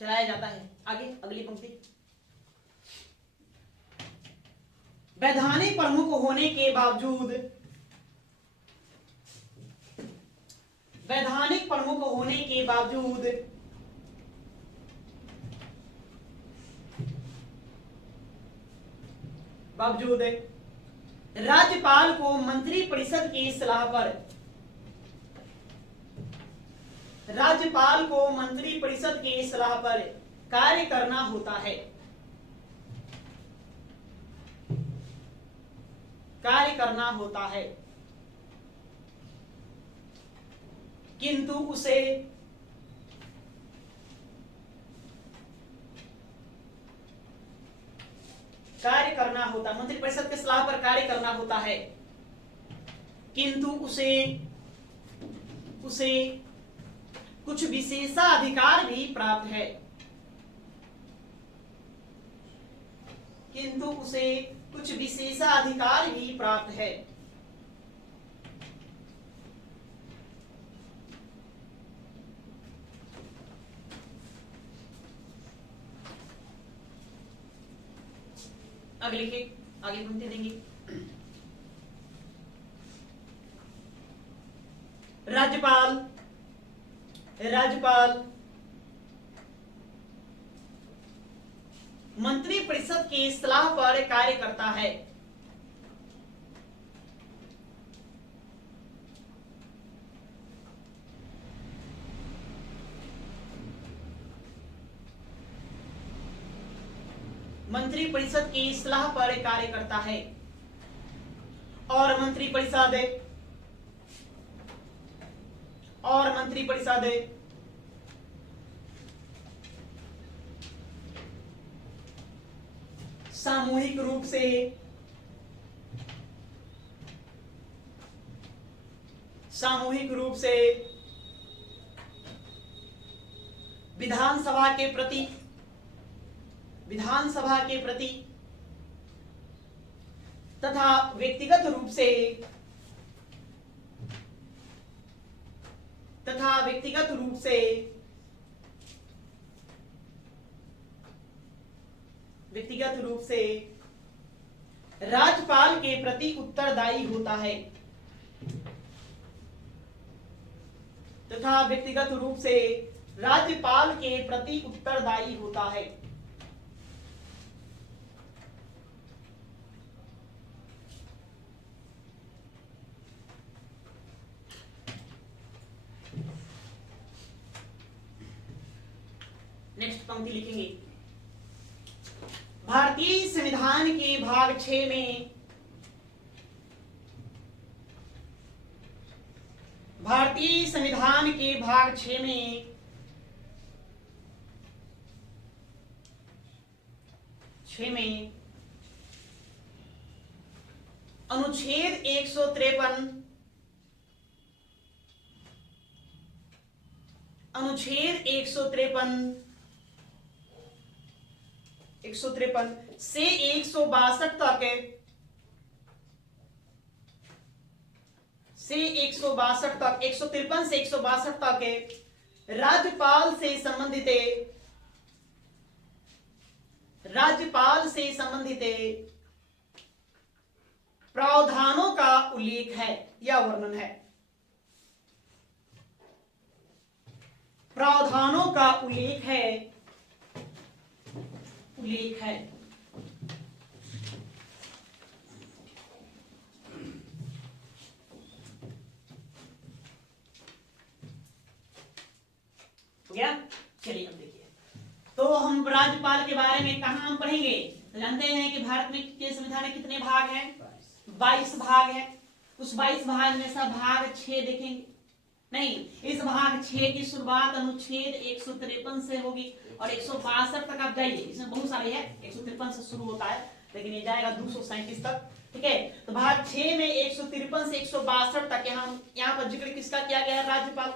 चलाया जाता है। आगे अगली पंक्ति, वैधानिक प्रमुख होने के बावजूद वैधानिक प्रमुख होने के बावजूद राज्यपाल को मंत्री परिषद की सलाह पर राज्यपाल को मंत्री परिषद की सलाह पर कार्य करना होता है, कार्य करना होता है। किंतु उसे कार्य करना होता, मंत्री परिषद की सलाह पर कार्य करना होता है, किंतु उसे कुछ विशेषाधिकार भी प्राप्त है, किंतु उसे कुछ विशेषाधिकार भी प्राप्त है। आगे लिखिए, आगे पंक्ति देंगे, राज्यपाल मंत्री परिषद की सलाह पर कार्य करता है। मंत्री परिषद की सलाह पर कार्य करता है, और मंत्री परिषद सामूहिक रूप से विधानसभा के प्रति तथा व्यक्तिगत रूप से राज्यपाल के प्रति उत्तरदायी होता है। तथा व्यक्तिगत रूप से राज्यपाल के प्रति उत्तरदायी होता है। नेक्स्ट पंक्ति लिखेंगे, भारतीय संविधान के भाग 6 में भारतीय संविधान के भाग 6 में अनुच्छेद 153 अनुच्छेद 153 से 162 तक से 162 तक 153 से 162 तक राज्यपाल से संबंधित प्रावधानों का उल्लेख है या वर्णन है। प्रावधानों का उल्लेख है गया। चलिए अब देखिए, तो हम राज्यपाल के बारे में कहां हम पढ़ेंगे, तो जानते हैं कि भारत में के संविधान में कितने भाग हैं, 22 भाग हैं। उस 22 भाग में से भाग 6 देखेंगे। नहीं, इस भाग 6 की शुरुआत अनुच्छेद 153 से होगी और 162 तक आप जाइए, इसमें बहुत सारे हैं, 153 से शुरू होता है लेकिन ये जाएगा 237 तक। ठीक है, तो भाग 6 में 153 से 162 तक यहाँ पर जिक्र किसका किया गया है, राज्यपाल।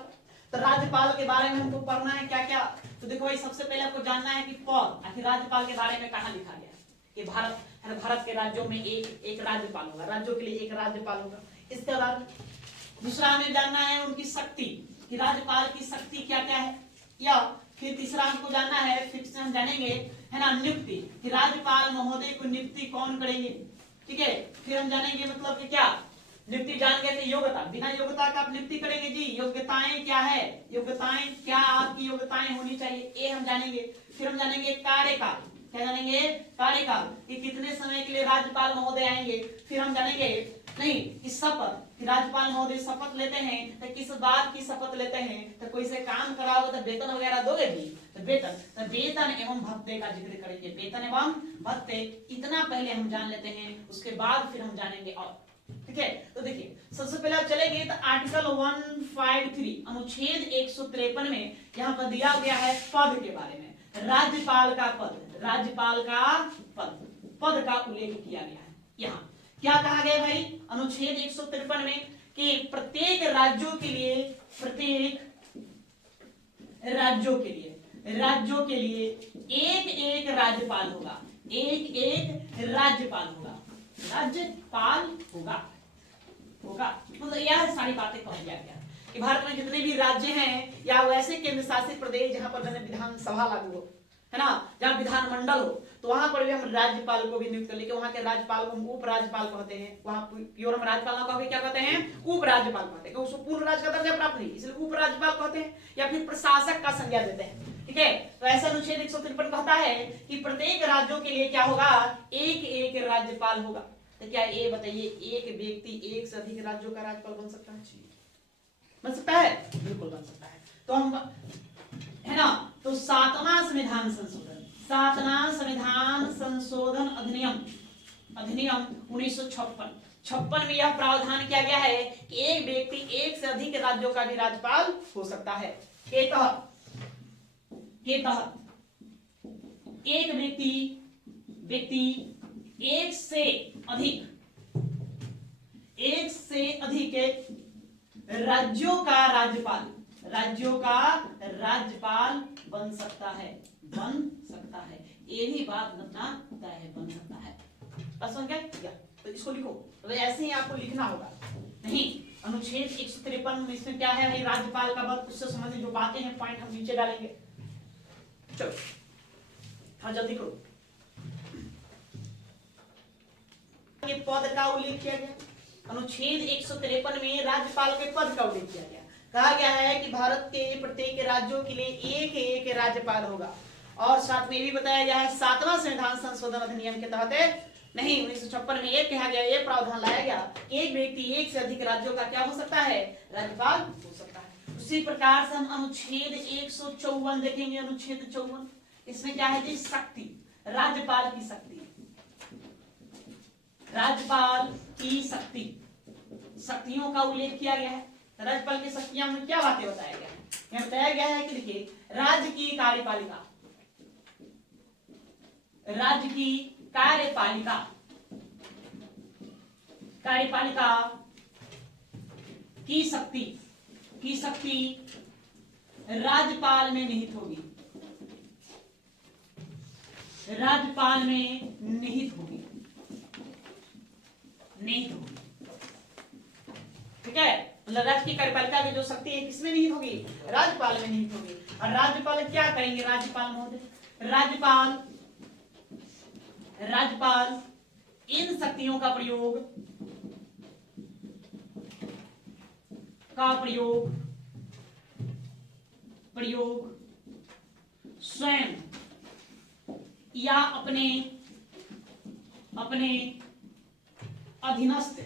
तो राज्यपाल के बारे में हमको पढ़ना है क्या क्या, तो देखो भाई सबसे पहले आपको जानना है कि पद आखिर राज्यपाल के बारे में कहाँ लिखा गया है कि भारत के राज्यों में एक राज्यपाल होगा, राज्यों के लिए एक राज्यपाल होगा। इसके बाद दूसरा हमें जानना है उनकी शक्ति कि राज्यपाल की शक्ति क्या क्या है, या फिर तीसरा हमको जानना है, फिर से हम जानेंगे है ना नियुक्ति कि राज्यपाल महोदय को नियुक्ति कौन करेंगे। ठीक है, फिर हम जानेंगे मतलब कि क्या नियुक्ति, जान गए थे योग्यता, बिना योग्यता का आप नियुक्ति करेंगे जी, योग्यताएं क्या है, योग्यताएं क्या आपकी योग्यताएं होनी चाहिए, ये हम जानेंगे। फिर हम जानेंगे कार्यकाल, क्या जानेंगे, कार्यकाल कि कितने समय के लिए राज्यपाल महोदय आएंगे। फिर हम जानेंगे नहीं कि शपथ, राज्यपाल महोदय शपथ लेते हैं तो किस बात की शपथ लेते हैं, तो कोई से काम कराओगे तो वेतन वगैरह दोगे भी, तो वेतन एवं भत्ते का जिक्र करेंगे, वेतन एवं भत्ते इतना पहले हम जान लेते हैं, उसके बाद फिर हम जानेंगे और। ठीक है, तो देखिए सबसे पहले आप चलेंगे तो आर्टिकल 153 अनुच्छेद 153 में यहाँ पर दिया गया है पद के बारे में, राज्यपाल का पद का उल्लेख किया गया है। यहाँ क्या कहा गया भाई अनुच्छेद 153 में कि प्रत्येक राज्यों के लिए एक राज्यपाल होगा, राज्यपाल होगा। मतलब यह सारी बातें कह दिया गया कि भारत में जितने भी राज्य हैं या वैसे केंद्र शासित प्रदेश जहां पर विधानसभा लागू हो, है ना, जहां विधानमंडल हो, तो वहां पर भी हम राज्यपाल को भी नियुक्त कर लेंगे। वहां के राज्यपाल को हम उपराज्यपाल कहते हैं, वहां प्योर हम राज्यपाल को क्या कहते हैं, उपराज्यपाल कहते हैं, उसको पूर्ण राज्य का दर्जा प्राप्त नहीं, इसलिए उपराज्यपाल कहते हैं, या फिर प्रशासक का संज्ञा देते हैं। ठीक है, तो ऐसा अनुच्छेद 153 कहता है कि प्रत्येक राज्यों के लिए क्या होगा, एक राज्यपाल होगा। तो क्या ये बताइए एक व्यक्ति एक से अधिक राज्यों का राज्यपाल बन सकता है, बन सकता है, बिल्कुल बन सकता है। तो हम है ना, तो 7वां संविधान संशोधन अधिनियम 1956 में यह प्रावधान किया गया है कि एक व्यक्ति एक से अधिक राज्यों का भी राज्यपाल हो सकता है। के तहत एक व्यक्ति एक से अधिक राज्यों का राज्यपाल बन सकता है। ये भी बात अपना तय है, बन सकता है। बस समझ गए, तो इसको लिखो, तो ऐसे ही आपको लिखना होगा। नहीं, अनुच्छेद 153 में इसमें क्या है, राज्यपाल का पद, उससे संबंधित जो बातें हैं पॉइंट हम नीचे डालेंगे। चलो हाँ जल्दी करो। पद का उल्लेख किया गया अनुच्छेद 153 में, राज्यपाल के पद का उल्लेख किया गया। कहा गया है कि भारत के प्रत्येक राज्यों के लिए एक एक राज्यपाल होगा, और साथ में ये भी बताया गया है 7वां संविधान संशोधन अधिनियम के तहत नहीं 1956 में एक कहा गया, ये प्रावधान लाया गया, एक व्यक्ति एक से अधिक राज्यों का क्या हो सकता है, राज्यपाल हो सकता है। उसी प्रकार से हम अनुच्छेद 154 देखेंगे, अनुच्छेद 54, इसमें क्या है जी, शक्ति, राज्यपाल की शक्ति, राज्यपाल की शक्ति, शक्तियों का उल्लेख किया गया है। राज्यपाल की शक्तियां में क्या बातें बताया गया है, यह बताया गया है कि देखिए, राज्य की कार्यपालिका, राज्य की कार्यपालिका, कार्यपालिका की शक्ति राज्यपाल में निहित होगी, राज्यपाल में निहित होगी, निहित होगी, ठीक है। मतलब राज्य की कार्यपालिका की जो शक्ति है किसमें निहित होगी, राज्यपाल में निहित होगी। और राज्यपाल क्या करेंगे, राज्यपाल महोदय, राज्यपाल इन शक्तियों का प्रयोग स्वयं या अपने अधीनस्थ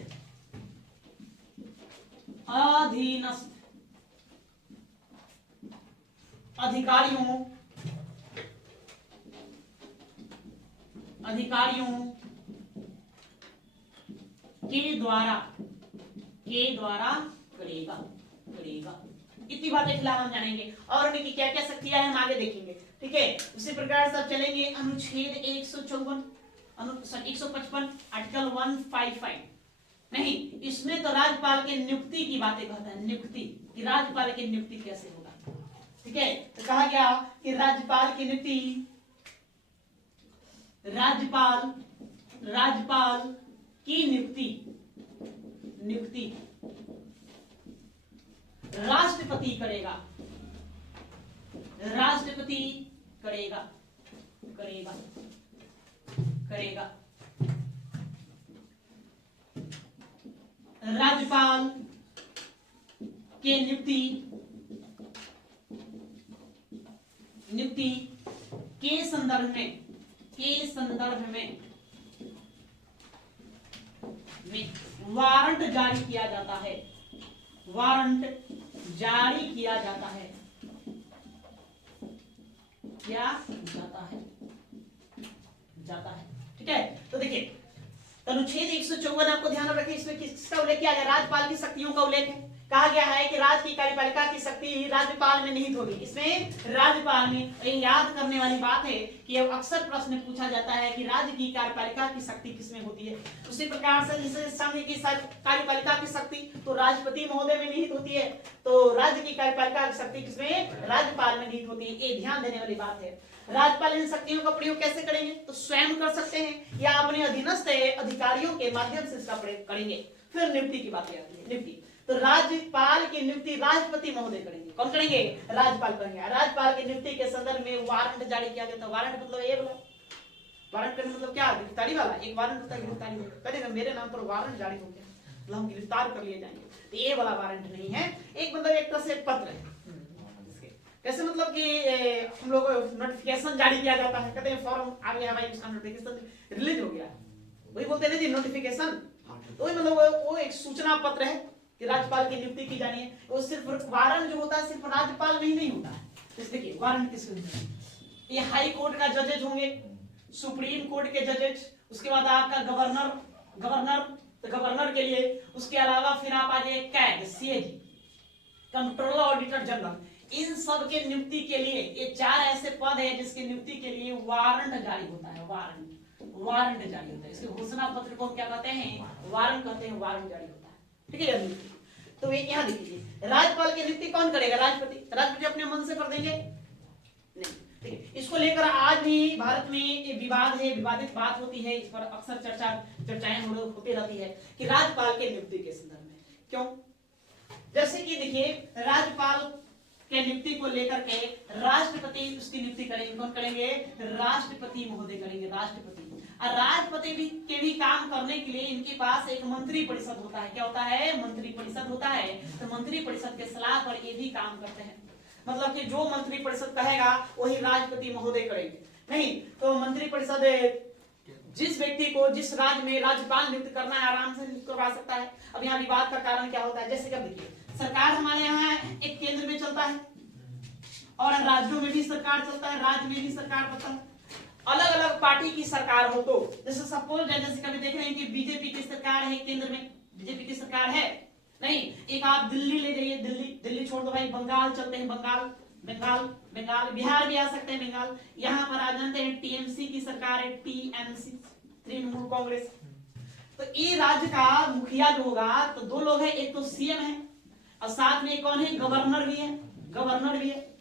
अधिकारियों के द्वारा करेगा। इतनी बातें फिलहाल हम जानेंगे, और उनकी क्या क्या शक्तियां हैं हम आगे देखेंगे, ठीक है। उसी प्रकार से चलेंगे अनुच्छेद 154, 155, आर्टिकल 155, नहीं, इसमें तो राज्यपाल के नियुक्ति की बातें कहता है, नियुक्ति कि राज्यपाल की नियुक्ति कैसे होगा, ठीक है। तो कहा गया कि राज्यपाल की नियुक्ति, राज्यपाल की नियुक्ति राष्ट्रपति करेगा, राज्यपाल के नियुक्ति के संदर्भ में वारंट जारी किया जाता है, ठीक है। तो देखिए, अनुच्छेद 154 आपको ध्यान में रखिए, इसमें किसका उल्लेख किया गया, राज्यपाल की शक्तियों का उल्लेख है। कहा गया है कि राज्य की कार्यपालिका की शक्ति राज्यपाल में निहित होगी, इसमें राज्यपाल में। याद करने वाली बात है कि अब अक्सर प्रश्न पूछा जाता है कि राज्य की कार्यपालिका की शक्ति किसमें होती है। उसी प्रकार से जैसे संघ की कार्यपालिका की शक्ति तो राष्ट्रपति महोदय में निहित होती है, तो राज्य की कार्यपालिका की शक्ति किसमें, राज्यपाल में निहित होती है। ये ध्यान देने वाली बात है। राज्यपाल इन शक्तियों का प्रयोग कैसे करेंगे, तो स्वयं कर सकते हैं या अपने अधीनस्थ अधिकारियों के माध्यम से इसका प्रयोग करेंगे। फिर नियुक्ति की बात आती है, नियुक्ति तो राज्यपाल की नियुक्ति राष्ट्रपति महोदय करेंगे। कौन करेंगे, राज्यपाल करेंगे। राज्यपाल की नियुक्ति के संदर्भ में वारंट जारी किया जाता है। वारंट मतलब ये बोला, वारंट करने मतलब क्या, गिरफ्तारी वाला। एक वारंट होता है गिरफ्तारी, करेगा मेरे नाम पर वारंट जारी हो गया, मतलब हम गिरफ्तार कर लिए जाएंगे, तो ये वाला वारंट नहीं है। एक मतलब एक तरह से पत्र है, कैसे मतलब कि हम लोग नोटिफिकेशन जारी किया जाता है, कहते हैं फॉर्म आ गया भाई, उसका नोटिफिकेशन रिलीज हो गया, वही बोलते हैं जी नोटिफिकेशन। तो वही मतलब वो एक सूचना पत्र है कि राज्यपाल की नियुक्ति की जानी है। वो सिर्फ वारंट जो होता है सिर्फ राज्यपाल में ही नहीं होता है। तो देखिए वारंट किसके होते हैं, ये हाई कोर्ट का जजेज होंगे, सुप्रीम कोर्ट के जजेज, उसके बाद आपका गवर्नर के लिए, उसके अलावा फिर आप आ जाइए CAG, CAG, controller auditor general, इन सब के नियुक्ति के लिए ये 4 ऐसे पद है जिसकी नियुक्ति के लिए वारंट जारी होता है। वारंट जारी होता है, इसके घोषणा पत्र को क्या कहते हैं, वारंट कहते हैं, वारंट जारी होता है, ठीक है। तो ये यहाँ देखिए, राज्यपाल की नियुक्ति कौन करेगा, राष्ट्रपति अपने मन से कर देंगे नहीं, ठीक है। इसको लेकर आज भी भारत में विवाद है, विवादित बात होती है, इस पर अक्सर चर्चाएं होती रहती है कि राज्यपाल के नियुक्ति के संदर्भ में क्यों। जैसे कि देखिए, राज्यपाल के नियुक्ति को लेकर के राष्ट्रपति उसकी नियुक्ति करेंगे। कौन करेंगे, राष्ट्रपति महोदय करेंगे, राष्ट्रपति। और राष्ट्रपति भी के भी काम करने के लिए इनके पास एक मंत्री परिषद होता है। क्या होता है? मंत्री परिषद होता है। तो मंत्री परिषद के सलाह पर ये भी काम करते हैं। मतलब कि जो मंत्री परिषद कहेगा वही राष्ट्रपति महोदय करेंगे। नहीं तो मंत्री परिषद जिस व्यक्ति को जिस राज्य में राज्यपाल नियुक्त करना है आराम से नियुक्त करवा सकता है। अब यहाँ विवाद का कारण क्या होता है? जैसे कि देखिए, सरकार हमारे यहाँ एक केंद्र में चलता है और राज्यों में भी सरकार चलता है, राज्य में भी सरकार होता है। अलग अलग पार्टी की सरकार हो तो जैसे सपोज जैसे कभी देख रहे हैं कि बीजेपी की सरकार है, केंद्र में बीजेपी की सरकार है। नहीं, एक आप दिल्ली ले जाइए, दिल्ली छोड़ दो भाई, बंगाल चलते हैं, बंगाल, बिहार भी आ सकते हैं, बंगाल। यहाँ पर आ जानते हैं टीएमसी की सरकार है, टीएमसी, तृणमूल कांग्रेस। तो ये राज्य का मुखिया जो होगा तो दो लोग हैं, एक तो सीएम है और साथ में कौन है? गवर्नर भी है।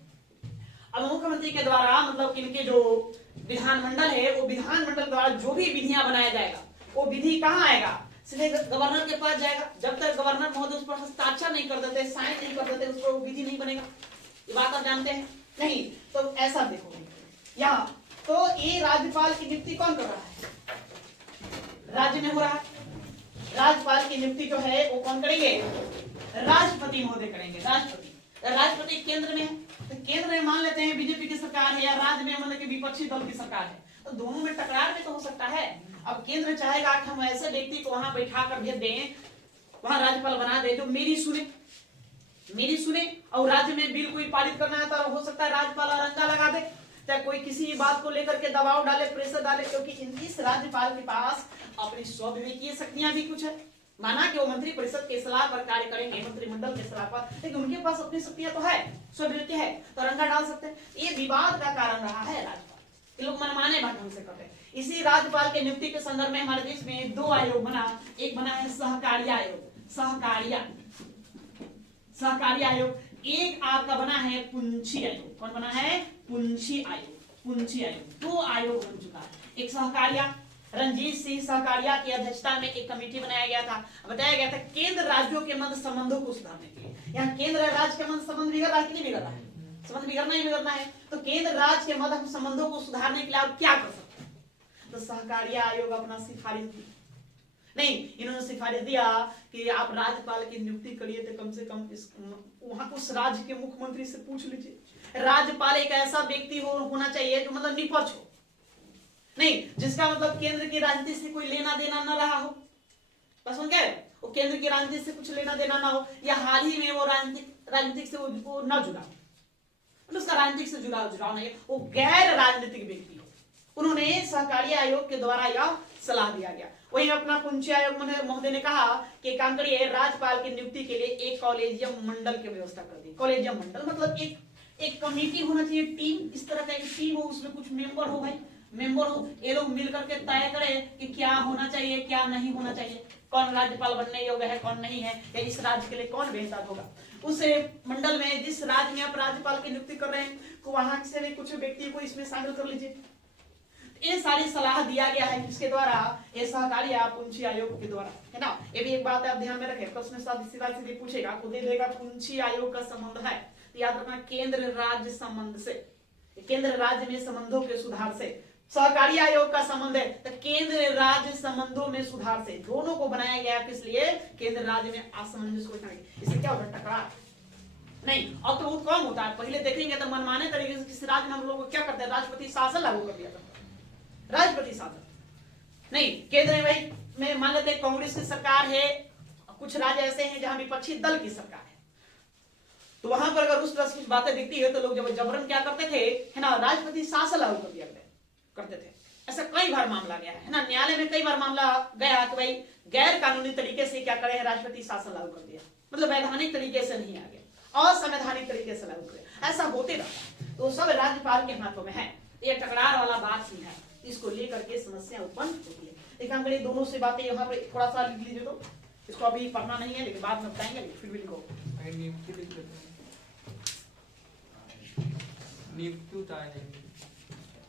अब मुख्यमंत्री के द्वारा मतलब इनके जो विधानमंडल है वो विधानमंडल द्वारा जो भी विधियां बनाया जाएगा वो विधि कहाँ आएगा? सीधे गवर्नर के पास जाएगा। जब तक गवर्नर महोदय उस पर हस्ताक्षर नहीं कर देते, साइन नहीं कर देते, उस पर वो विधि नहीं बनेगा। ये बात आप जानते हैं? नहीं तो ऐसा देखो यहाँ तो ये राज्यपाल की नियुक्ति कौन कर रहा है? राज्य में हो रहा है। राज्यपाल की नियुक्ति जो है वो कौन करेंगे? राष्ट्रपति महोदय करेंगे। राष्ट्रपति केंद्र में है तो केंद्र में मान लेते हैं बीजेपी की सरकार है या राज्य में मतलब कि विपक्षी दल की सरकार है, तो दोनों में टकरार भी तो हो सकता है। अब केंद्र चाहेगा कि हम ऐसे व्यक्ति को वहां बैठा कर भेज दें, वहां राज्यपाल बना दे जो मेरी सुने और राज्य में बिल कोई पारित करना है तो हो सकता है राज्यपाल अरंगा लगा दे, चाहे कोई किसी बात को लेकर के दबाव डाले, प्रेशर डाले, क्योंकि इस राज्यपाल के पास अपनी स्वविवेकीय शक्तियां भी कुछ है। माना कि वो मंत्री परिषद के सलाह पर कार्य करेंगे, मंत्रिमंडल के सलाह पर, लेकिन उनके पास अपनी शक्तियां तो है, स्वविवेकीय है, तो अरंगा डाल सकते हैं। ये विवाद का कारण रहा है राज्यपाल, ये लोग मनमाने ढंग से करते हैं। इसी राज्यपाल के नियुक्ति के संदर्भ में हमारे देश में दो आयोग बना, एक बना है सहकारिया आयोग, एक आपका बना है पुंछी आयोग। कौन बना है? पुंछी आयोग। दो आयोग बन चुका है। एक सहकारिया, रणजीत सिंह सहकारिया की अध्यक्षता में एक कमेटी बनाया गया था, बताया गया था केंद्र राज्यों के मध्य संबंधों को सुधारने के लिए। यहाँ केंद्र राज्य के मध्य संबंध बिगड़ रहा है कि नहीं बिगड़ रहा है? संबंध बिगड़ना है। तो केंद्र राज्य के मध्य संबंधों को सुधारने के लिए आप क्या कर सकते हैं? तो सहकारिया आयोग अपना सिफारिश दी। नहीं, इन्होंने सिफारिश दिया कि आप राज्यपाल की नियुक्ति करिए तो कम से कम वहां उस राज्य के मुख्यमंत्री से पूछ लीजिए। राज्यपाल एक ऐसा व्यक्ति होना चाहिए जो मतलब निपक्ष हो, नहीं जिसका मतलब केंद्र की राजनीति से कोई लेना देना न रहा हो। बस उनके वो केंद्र की राजनीति से कुछ लेना देना ना हो, या हाल ही में वो राजनीतिक से वो न जुड़ा, उसका राजनीतिक से जुड़ाव नहीं, वो गैर राजनीतिक व्यक्ति हो। उन्होंने सहकारी आयोग के द्वारा यह सलाह दिया गया। वही अपना पुंछी आयोग महोदय ने कहा कि काम करिए, राज्यपाल की नियुक्ति के लिए एक कॉलेजियम मंडल की व्यवस्था कर दी। कॉलेजियम मंडल मतलब एक कमेटी होना चाहिए, टीम, इस तरह का एक टीम हो, उसमें कुछ मेंबर हो, ये लोग मिलकर के तय करें कि क्या होना चाहिए क्या नहीं होना चाहिए, कौन राज्यपाल बनने योग्य है कौन नहीं है, या इस राज्य के लिए कौन बेहतर होगा। उस मंडल में जिस राज्य में आप राज्यपाल की नियुक्ति कर रहे हैं वहां से भी कुछ व्यक्ति को इसमें शामिल कर लीजिए। ये सारी सलाह दिया गया है किसके द्वारा? ये सहकारी पुंछी आयोग के द्वारा, है ना। ये भी एक बात आप ध्यान में रखें, प्रश्न सीधे पूछेगा, खुद ही देगा पुंछी आयोग का संबंध है, याद रखना केंद्र राज्य संबंध से, केंद्र राज्य में संबंधों के सुधार से। सहकारी आयोग का संबंध है तो केंद्र राज्य संबंधों में सुधार से, दोनों को बनाया गया किस लिए? केंद्र राज्य में असमंजस को हटाने। इससे क्या होता है? टकरार नहीं। अब तो बहुत कम होता है, पहले देखेंगे तो मनमाने तरीके से किसी राज्य में हम लोग क्या करते हैं, राष्ट्रपति शासन लागू कर दिया था, राष्ट्रपति शासन। नहीं, केंद्र में मान लेते कांग्रेस की सरकार है, कुछ राज्य ऐसे हैं जहां विपक्षी दल की सरकार है, तो वहां पर अगर उस तरह की बातें दिखती है तो लोग जब जबरन क्या करते थे, है ना, राष्ट्रपति शासन लागू कर दिया करते थे। ऐसा कई बार मामला गया है ना, न्यायालय में कई बार मामला गया कि भाई गैर कानूनी तरीके से क्या करे, राष्ट्रपति शासन लागू कर दिया, मतलब वैधानिक तरीके से नहीं आ गया, असंवैधानिक तरीके से लागू किया, ऐसा होते रहता। तो सब राज्यपाल के हाथों में है, ये टकरार वाला बात ही है, इसको लेकर के समस्या उत्पन्न होती है। देखिए हम दोनों से बातें यहाँ पे थोड़ा सा लिख लीजिए, तो इसको अभी पढ़ना नहीं है लेकिन बाद में बताएंगे, फिर भी लिखो।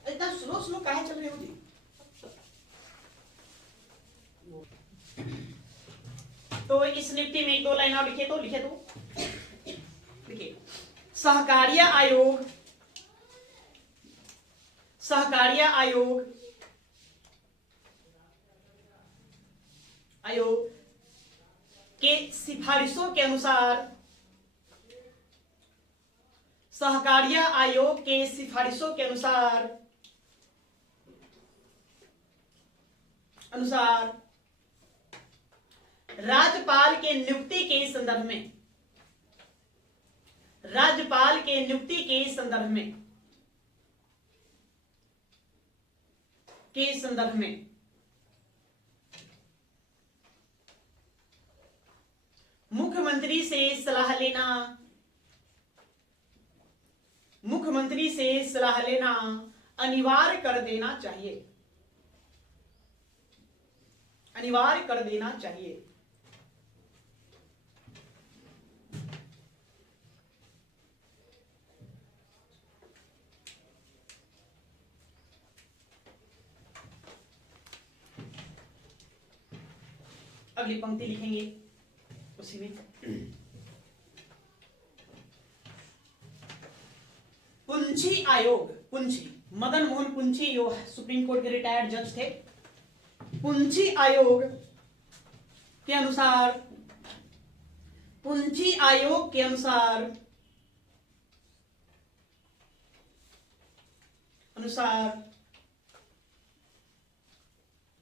इतना स्लो काहे चल रहे हो जी? तो इस नियुक्ति में एक दो लाइन और लिखे तो लिखिए, सहकारिया आयोग आयोग के सिफारिशों के अनुसार, सहकारिता आयोग के सिफारिशों के अनुसार राज्यपाल के नियुक्ति के संदर्भ में, राज्यपाल के नियुक्ति के संदर्भ में मुख्यमंत्री से सलाह लेना, मुख्यमंत्री से सलाह लेना अनिवार्य कर देना चाहिए, अनिवार्य कर देना चाहिए। अगली पंक्ति लिखेंगे उसी में, पुंछी आयोग, पुंछी मदन मोहन पुंछी जो सुप्रीम कोर्ट के रिटायर्ड जज थे, पुंछी आयोग के अनुसार, पुंछी आयोग के अनुसार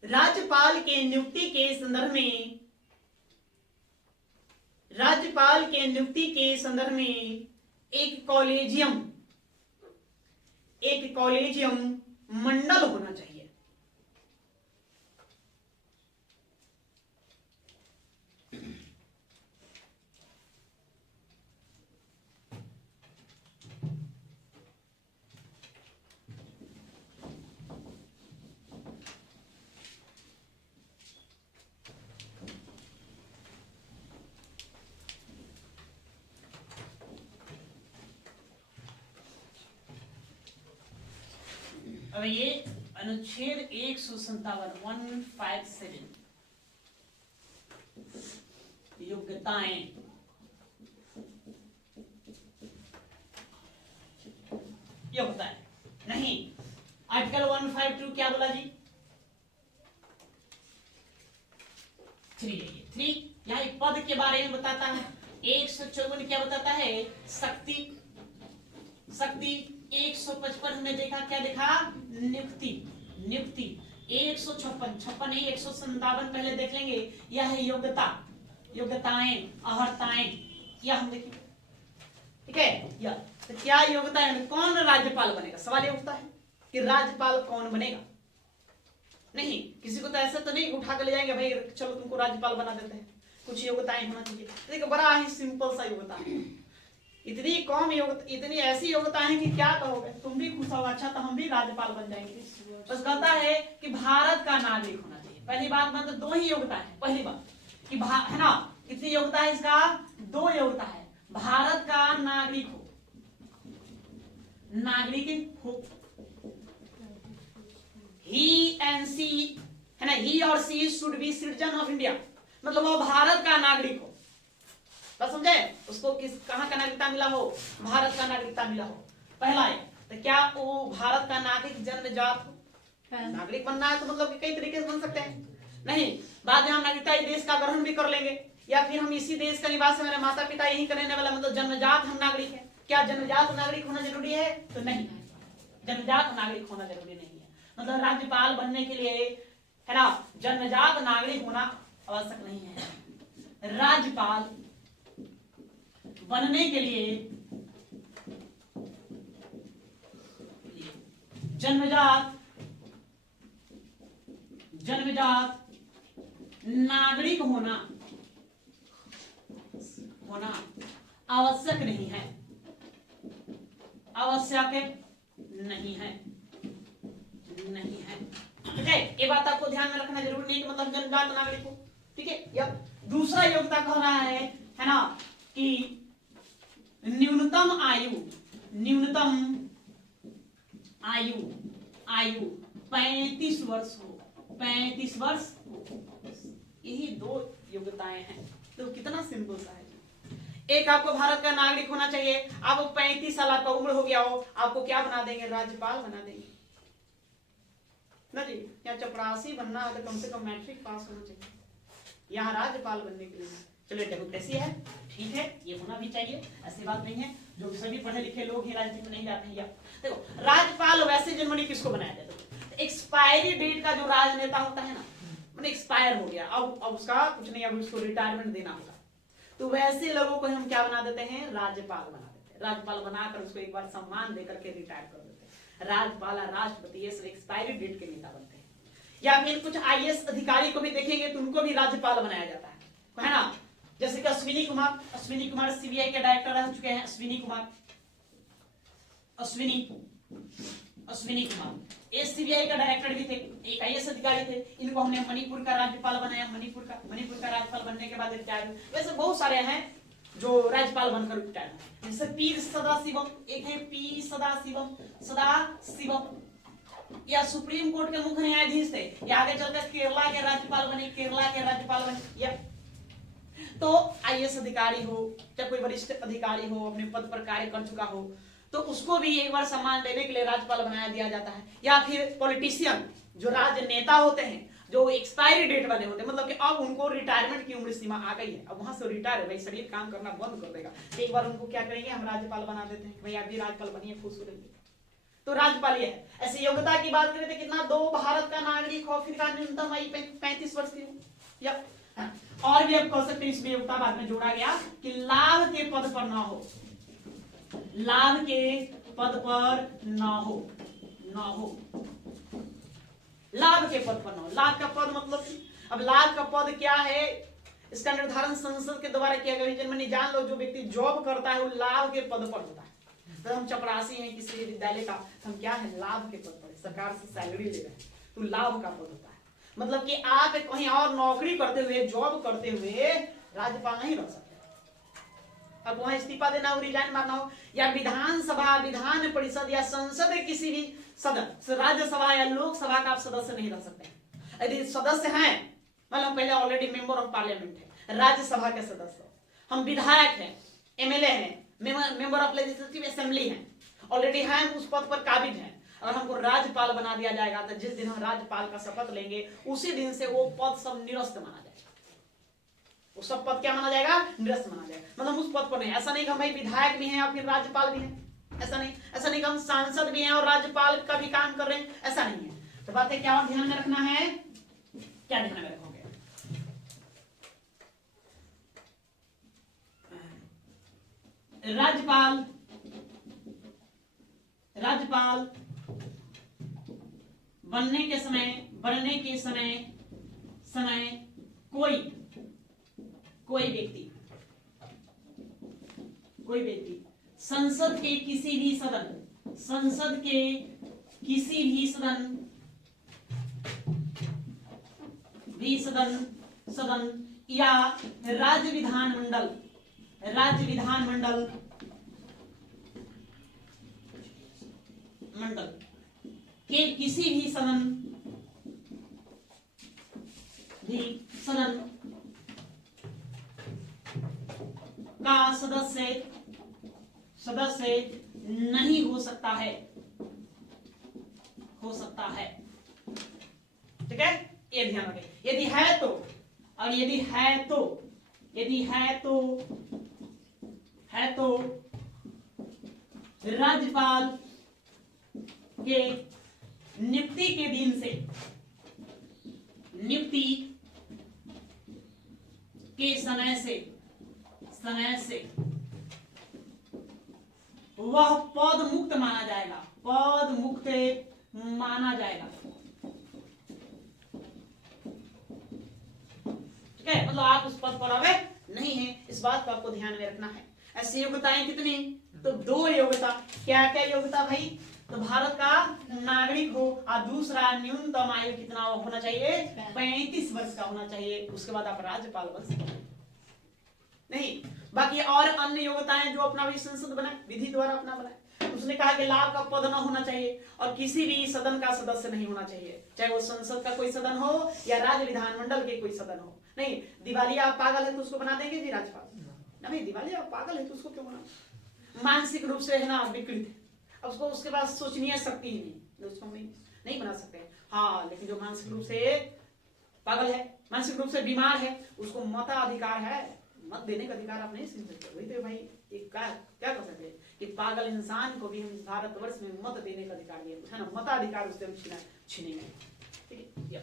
राज्यपाल के नियुक्ति के संदर्भ में, राज्यपाल के नियुक्ति के संदर्भ में एक कॉलेजियम मंडल होना चाहिए। अब ये अनुच्छेद 157 योग्यताएं, योग्यताएं नहीं, आर्टिकल 152 क्या बोला जी? 3 यहाँ एक पद के बारे में बताता है। 154 क्या बताता है? शक्ति। 155 हमने देखा, क्या देखा? नियुक्ति। 156 नहीं, 157 पहले देख लेंगे। यह है योग्यताएं, अहर्ताएं, क्या हम देखेंगे, ठीक है। यह तो क्या योग्यता है? कौन राज्यपाल बनेगा? सवाल ये उठता है कि राज्यपाल कौन बनेगा। नहीं, किसी को तो ऐसा तो नहीं उठा कर ले जाएंगे, भाई चलो तुमको राज्यपाल बना देते हैं। कुछ योग्यताएं होना चाहिए। देखो बड़ा ही सिंपल सा योग्यता है, इतनी कम योग्यता, इतनी ऐसी योग्यता है कि क्या कहोगे, तुम भी खुश हो, अच्छा तो हम भी राज्यपाल बन जाएंगे। बस कहता है कि भारत का नागरिक होना चाहिए। पहली बात, मतलब 2 ही योग्यता है। पहली बात कि है ना, कितनी योग्यता है इसका? 2 योग्यता है। भारत का नागरिक हो, ही एंड सी, है ना, he or she should be citizen of India, मतलब वो भारत का नागरिक हो। बस समझे? उसको कहां का नागरिकता मिला हो? भारत का नागरिकता मिला हो। पहला है तो क्या वो भारत का नागरिक जन्मजात हो? नागरिक बनना है तो मतलब कि कई तरीके से बन सकते हैं। नहीं, बाद में हम नागरिकता इस देश का ग्रहण भी कर लेंगे, या फिर हम इसी देश का निवासी, मेरे माता पिता यही करने वाला, मतलब जन्मजात हम नागरिक हैं। क्या जन्मजात नागरिक होना जरूरी है? तो नहीं, जन्मजात नागरिक होना जरूरी नहीं है। मतलब राज्यपाल बनने के लिए, है ना, जन्मजात नागरिक होना आवश्यक नहीं है। राज्यपाल बनने के लिए जन्मजात नागरिक होना आवश्यक नहीं है, आवश्यक नहीं है। ठीक है, ये बात आपको ध्यान में रखना जरूरी नहीं कि मतलब जन्मजात नागरिक हो। ठीक है। या दूसरा योग्यता कह रहा है ना, कि न्यूनतम आयु 35 वर्ष हो, 35 वर्ष हो। यही 2 योग्यताएं हैं। तो कितना सिंपल सा है। एक, आपको भारत का नागरिक होना चाहिए, आपको 35 साल आपका उम्र हो गया हो, आपको क्या बना देंगे? राज्यपाल बना देंगे ना जी। या चपरासी बनना है तो कम से कम मैट्रिक पास होना चाहिए। यहाँ राज्यपाल बनने के लिए। चलिए डेमोक्रेसी है, ठीक है, ये होना भी चाहिए, ऐसी बात नहीं है। जो सभी पढ़े लिखे लोग ही राजनीति में नहीं जाते हैं। या देखो राज्यपाल वैसे जनरली किसको बनाया जाता है? एक्सपायरी डेट का जो राजनेता होता है ना, मैंने एक्सपायर हो गया, अब उसका कुछ नहीं, अब उसको रिटायरमेंट देना होगा, तो वैसे लोगों को हम क्या बना देते हैं? राज्यपाल बना देते हैं। राज्यपाल बनाकर उसको एक बार सम्मान देकर के रिटायर कर देते हैं। राज्यपाल, राष्ट्रपति, ये सब एक्सपायरी डेट के नेता बनते हैं। या फिर कुछ आईएएस अधिकारी को भी देखेंगे तो उनको भी राज्यपाल बनाया जाता है ना। जैसे कि अश्विनी कुमार सीबीआई के डायरेक्टर रह चुके हैं। अश्विनी कुमार ये सीबीआई का डायरेक्टर भी थे, एक आईएएस अधिकारी थे। इनको हमने मणिपुर का राज्यपाल बनाया। मणिपुर का राज्यपाल बनने के बाद रिटायर हुए। वैसे बहुत सारे हैं जो राज्यपाल बनकर रिटायर हुए। जैसे पी सदाशिवम, एक है पी सदाशिवम, या सुप्रीम कोर्ट के मुख्य न्यायाधीश थे, या आगे चलकर केरला के राज्यपाल बने। या तो आईएएस अधिकारी हो चाहे कोई वरिष्ठ अधिकारी हो, अपने पद पर कार्य कर चुका हो, तो उसको भी एक बार सम्मान देने के लिए राज्यपाल बनाया दिया जाता है। या फिर पॉलिटिशियन, जो राजनेता होते हैं, जो एक्सपायरी डेट वाले होते हैं, मतलब कि अब उनको रिटायरमेंट की उम्र सीमा आ गई है, अब वहां से रिटायर, भाई शरीर काम करना बंद कर देगा, एक बार उनको क्या करेंगे? हम राज्यपाल बना देते हैं, भाई आप भी राज्यपाल बनिए, खुश हो रहिए। तो राज्यपाल ये है। ऐसे योग्यता की बात करें तो कितना? 2 भारत का नागरिक हो, फिर का न्यूनतम आयु 35 वर्ष की हो। या और भी आप कह सकते हैं, इसमें योग्यता बाद में जोड़ा गया कि लाभ के पद पर ना हो, लाभ के पद पर ना हो, लाभ के पद पर ना हो। लाभ का पद मतलब, अब लाभ का पद क्या है? इसका निर्धारण संसद के द्वारा किया गया। जन्मनी जान लो, जो व्यक्ति जॉब करता है वो लाभ के पद पर होता है। तो हम चपरासी हैं किसी विद्यालय का, हम क्या है? लाभ के पद पर, सरकार से सैलरी ले रहे हैं, तो लाभ का पद होता है। मतलब कि आप कहीं और नौकरी करते हुए, जॉब करते हुए राज्यपाल नहीं रह सकते। अब वहां इस्तीफा देना हो, रिजाइन मारना हो, या विधानसभा, विधान परिषद या संसद के किसी भी सदस्य, राज्यसभा या लोकसभा का आप सदस्य नहीं रह सकते। यदि सदस्य हैं, मतलब पहले ऑलरेडी मेंबर ऑफ पार्लियामेंट है, राज्यसभा के सदस्य, हम विधायक हैं, एमएलए हैं, मेंबर ऑफ लेजिस्लेटिव असेंबली हैं, ऑलरेडी हैं, उस पद पर काबिज हैं, और हमको राज्यपाल बना दिया जाएगा, तो जिस दिन हम राज्यपाल का शपथ लेंगे उसी दिन से वो पद सब निरस्त माना जाएगा। वो सब पद क्या माना जाएगा? निरस्त माना जाएगा। मतलब उस पद पर नहीं। ऐसा नहीं कि हम भाई विधायक भी हैं और फिर राज्यपाल भी हैं, ऐसा नहीं कि हम सांसद भी हैं और राज्यपाल का भी काम कर रहे हैं, ऐसा नहीं है। तो बातें क्या और ध्यान में रखना है? क्या ध्यान में रखोगे? राज्यपाल बनने के समय कोई व्यक्ति संसद के किसी भी सदन या राज्य विधानमंडल के किसी भी सदन का सदस्य नहीं हो सकता है। ठीक है, ये ध्यान रखें। यदि है तो, और यदि है तो राज्यपाल के नियुक्ति के दिन से, नियुक्ति के समय से वह पद मुक्त माना जाएगा। ठीक है, मतलब आप उस पद पर अवैध नहीं है, इस बात को आपको ध्यान में रखना है। ऐसी योग्यताएं कितनी? तो 2 योग्यता। क्या क्या योग्यता भाई? तो भारत का नागरिक हो, और दूसरा न्यूनतम आयु कितना होना चाहिए? 35 वर्ष का होना चाहिए। उसके बाद आप राज्यपाल बन सकते नहीं। बाकी और अन्य योग्यताएं जो अपना भी संसद बनाए, विधि द्वारा अपना बनाए। उसने कहा कि लाभ का पद न होना चाहिए और किसी भी सदन का सदस्य नहीं होना चाहिए, चाहे वो संसद का कोई सदन हो या राज्य विधानमंडल के कोई सदन हो। नहीं, दिवालिया आप पागल है तो उसको बना देंगे जी राज्यपाल? नहीं, दिवालिया आप पागल है तो उसको क्यों बना? मानसिक रूप से है ना विकृत है, अब उसको उसके पास सोचनीय शक्ति ही नहीं, उसको नहीं बना सकते। हाँ, लेकिन जो मानसिक रूप से पागल है मानसिक रूप से बीमार है, उसको मताधिकार है, मत देने का अधिकार आप नहीं छीन सकते। वही तो भाई एक क्या कर सकते हैं कि पागल इंसान को भी हम भारतवर्ष में मत देने का अधिकार दिए है ना, मताधिकार उससे हम छीनेंगे। ठीक है,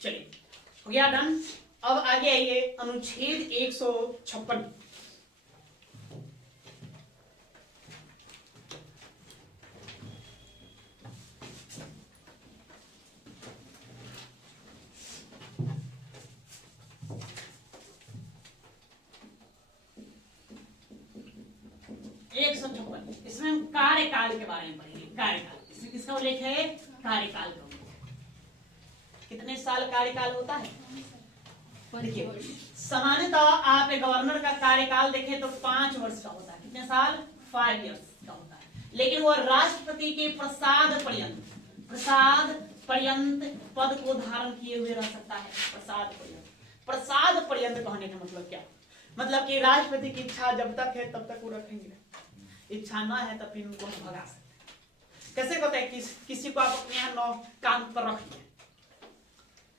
चलिए हो गया डन। अब आगे आइए अनुच्छेद 156। इसमें हम कार्यकाल के बारे में पढ़ेंगे। कार्यकाल, इसमें किसका उल्लेख है? कार्यकाल का। कितने साल कार्यकाल होता है? देखिए सामान्यतः आप गवर्नर का कार्यकाल देखें तो 5 वर्ष का होता है। कितने साल? 5 इयर्स का होता है। लेकिन वह राष्ट्रपति के प्रसाद पर्यंत पद को धारण किए हुए रह सकता है। प्रसाद पर्यंत कहने का मतलब क्या? मतलब कि राष्ट्रपति की इच्छा जब तक है तब तक वो रखेंगे, इच्छा ना है तब फिर उनको भगा सकते। कैसे कहते हैं किसी को आप अपने यहाँ काम पर रख लिया,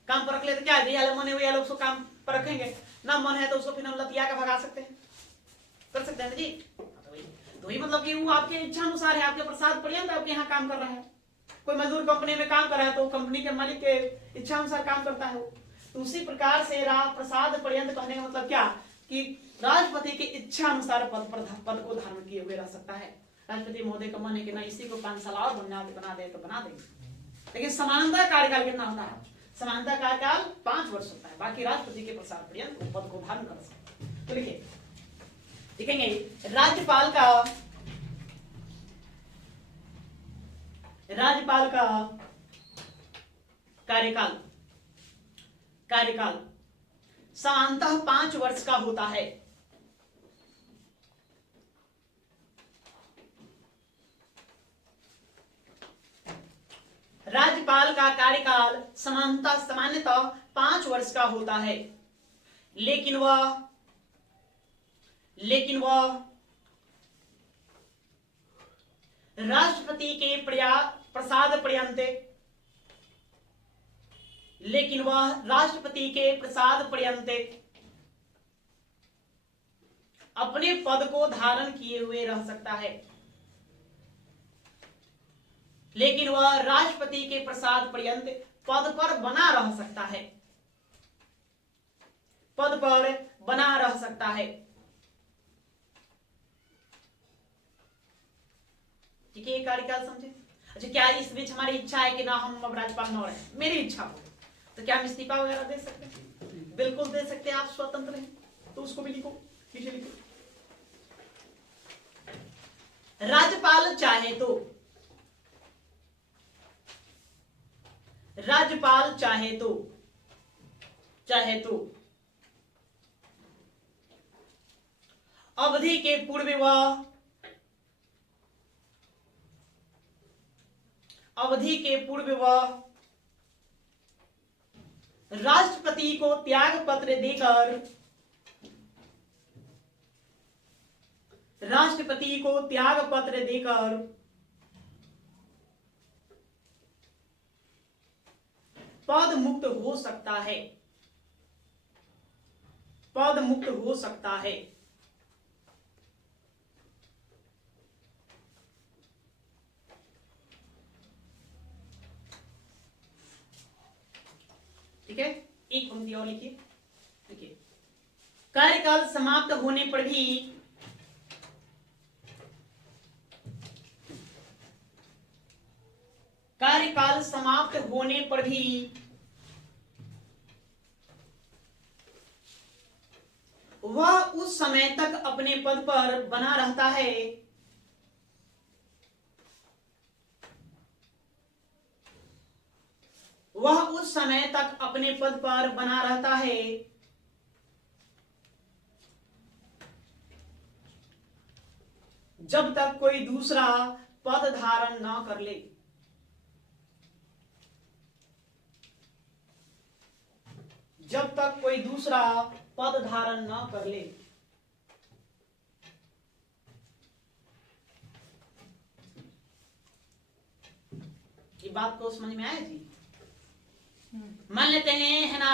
काम पर रख ले तो क्या है, मन है लोग उसको काम पर रखेंगे, ना मन है तो उसको फिर हम लतिया के भगा सकते हैं, कर सकते हैं ना जी। तो वही मतलब कि वो आपके इच्छा अनुसार है, आपके प्रसाद पर्यंत आपके यहाँ काम कर रहा है। कोई मजदूर कंपनी में काम कर रहा है तो कंपनी के मालिक के इच्छा अनुसार काम करता है। तो उसी प्रकार से प्रसाद पर्यंत कहने का मतलब क्या कि राष्ट्रपति की इच्छा अनुसार पद को धारण किए हुए रह सकता है। राष्ट्रपति महोदय का मन है कि ना इसी को 5 साल और बना दे तो बना देंगे, लेकिन समानता कार्यकाल कितना होता है? समानता कार्यकाल 5 वर्ष होता है। बाकी राष्ट्रपति के प्रसाद पर्यंत वो पद को धारण कर सकते हैं। तो लिखिए, देखेंगे राज्यपाल का कार्यकाल सामान्यतः 5 वर्ष का होता है। राज्यपाल का कार्यकाल सामान्यतः 5 वर्ष का होता है, लेकिन वह राष्ट्रपति के प्रसाद पर्यंत अपने पद को धारण किए हुए रह सकता है। लेकिन वह राष्ट्रपति के प्रसाद पर्यंत पद पर बना रह सकता है, पद पर बना रह सकता है। ठीक है, कार्यकाल समझे? अच्छा, क्या इस बीच हमारी इच्छा है कि ना हम अब राज्यपाल न रहे, मेरी इच्छा हो तो क्या हम इस्तीफा वगैरह दे सकते हैं? बिल्कुल दे सकते हैं, आप स्वतंत्र हैं। तो उसको भी लिखो, पीछे लिखो। राज्यपाल चाहे तो अवधि के पूर्व वह राष्ट्रपति को त्याग पत्र देकर पद मुक्त हो सकता है। ठीक है, एक पंक्ति और लिखिए। देखिए, कार्यकाल समाप्त होने पर भी वह उस समय तक अपने पद पर बना रहता है जब तक कोई दूसरा पद धारण न कर ले। जब तक कोई दूसरा पद धारण न कर ले। ये बात को समझ में आया जी? मान लेते हैं, है ना,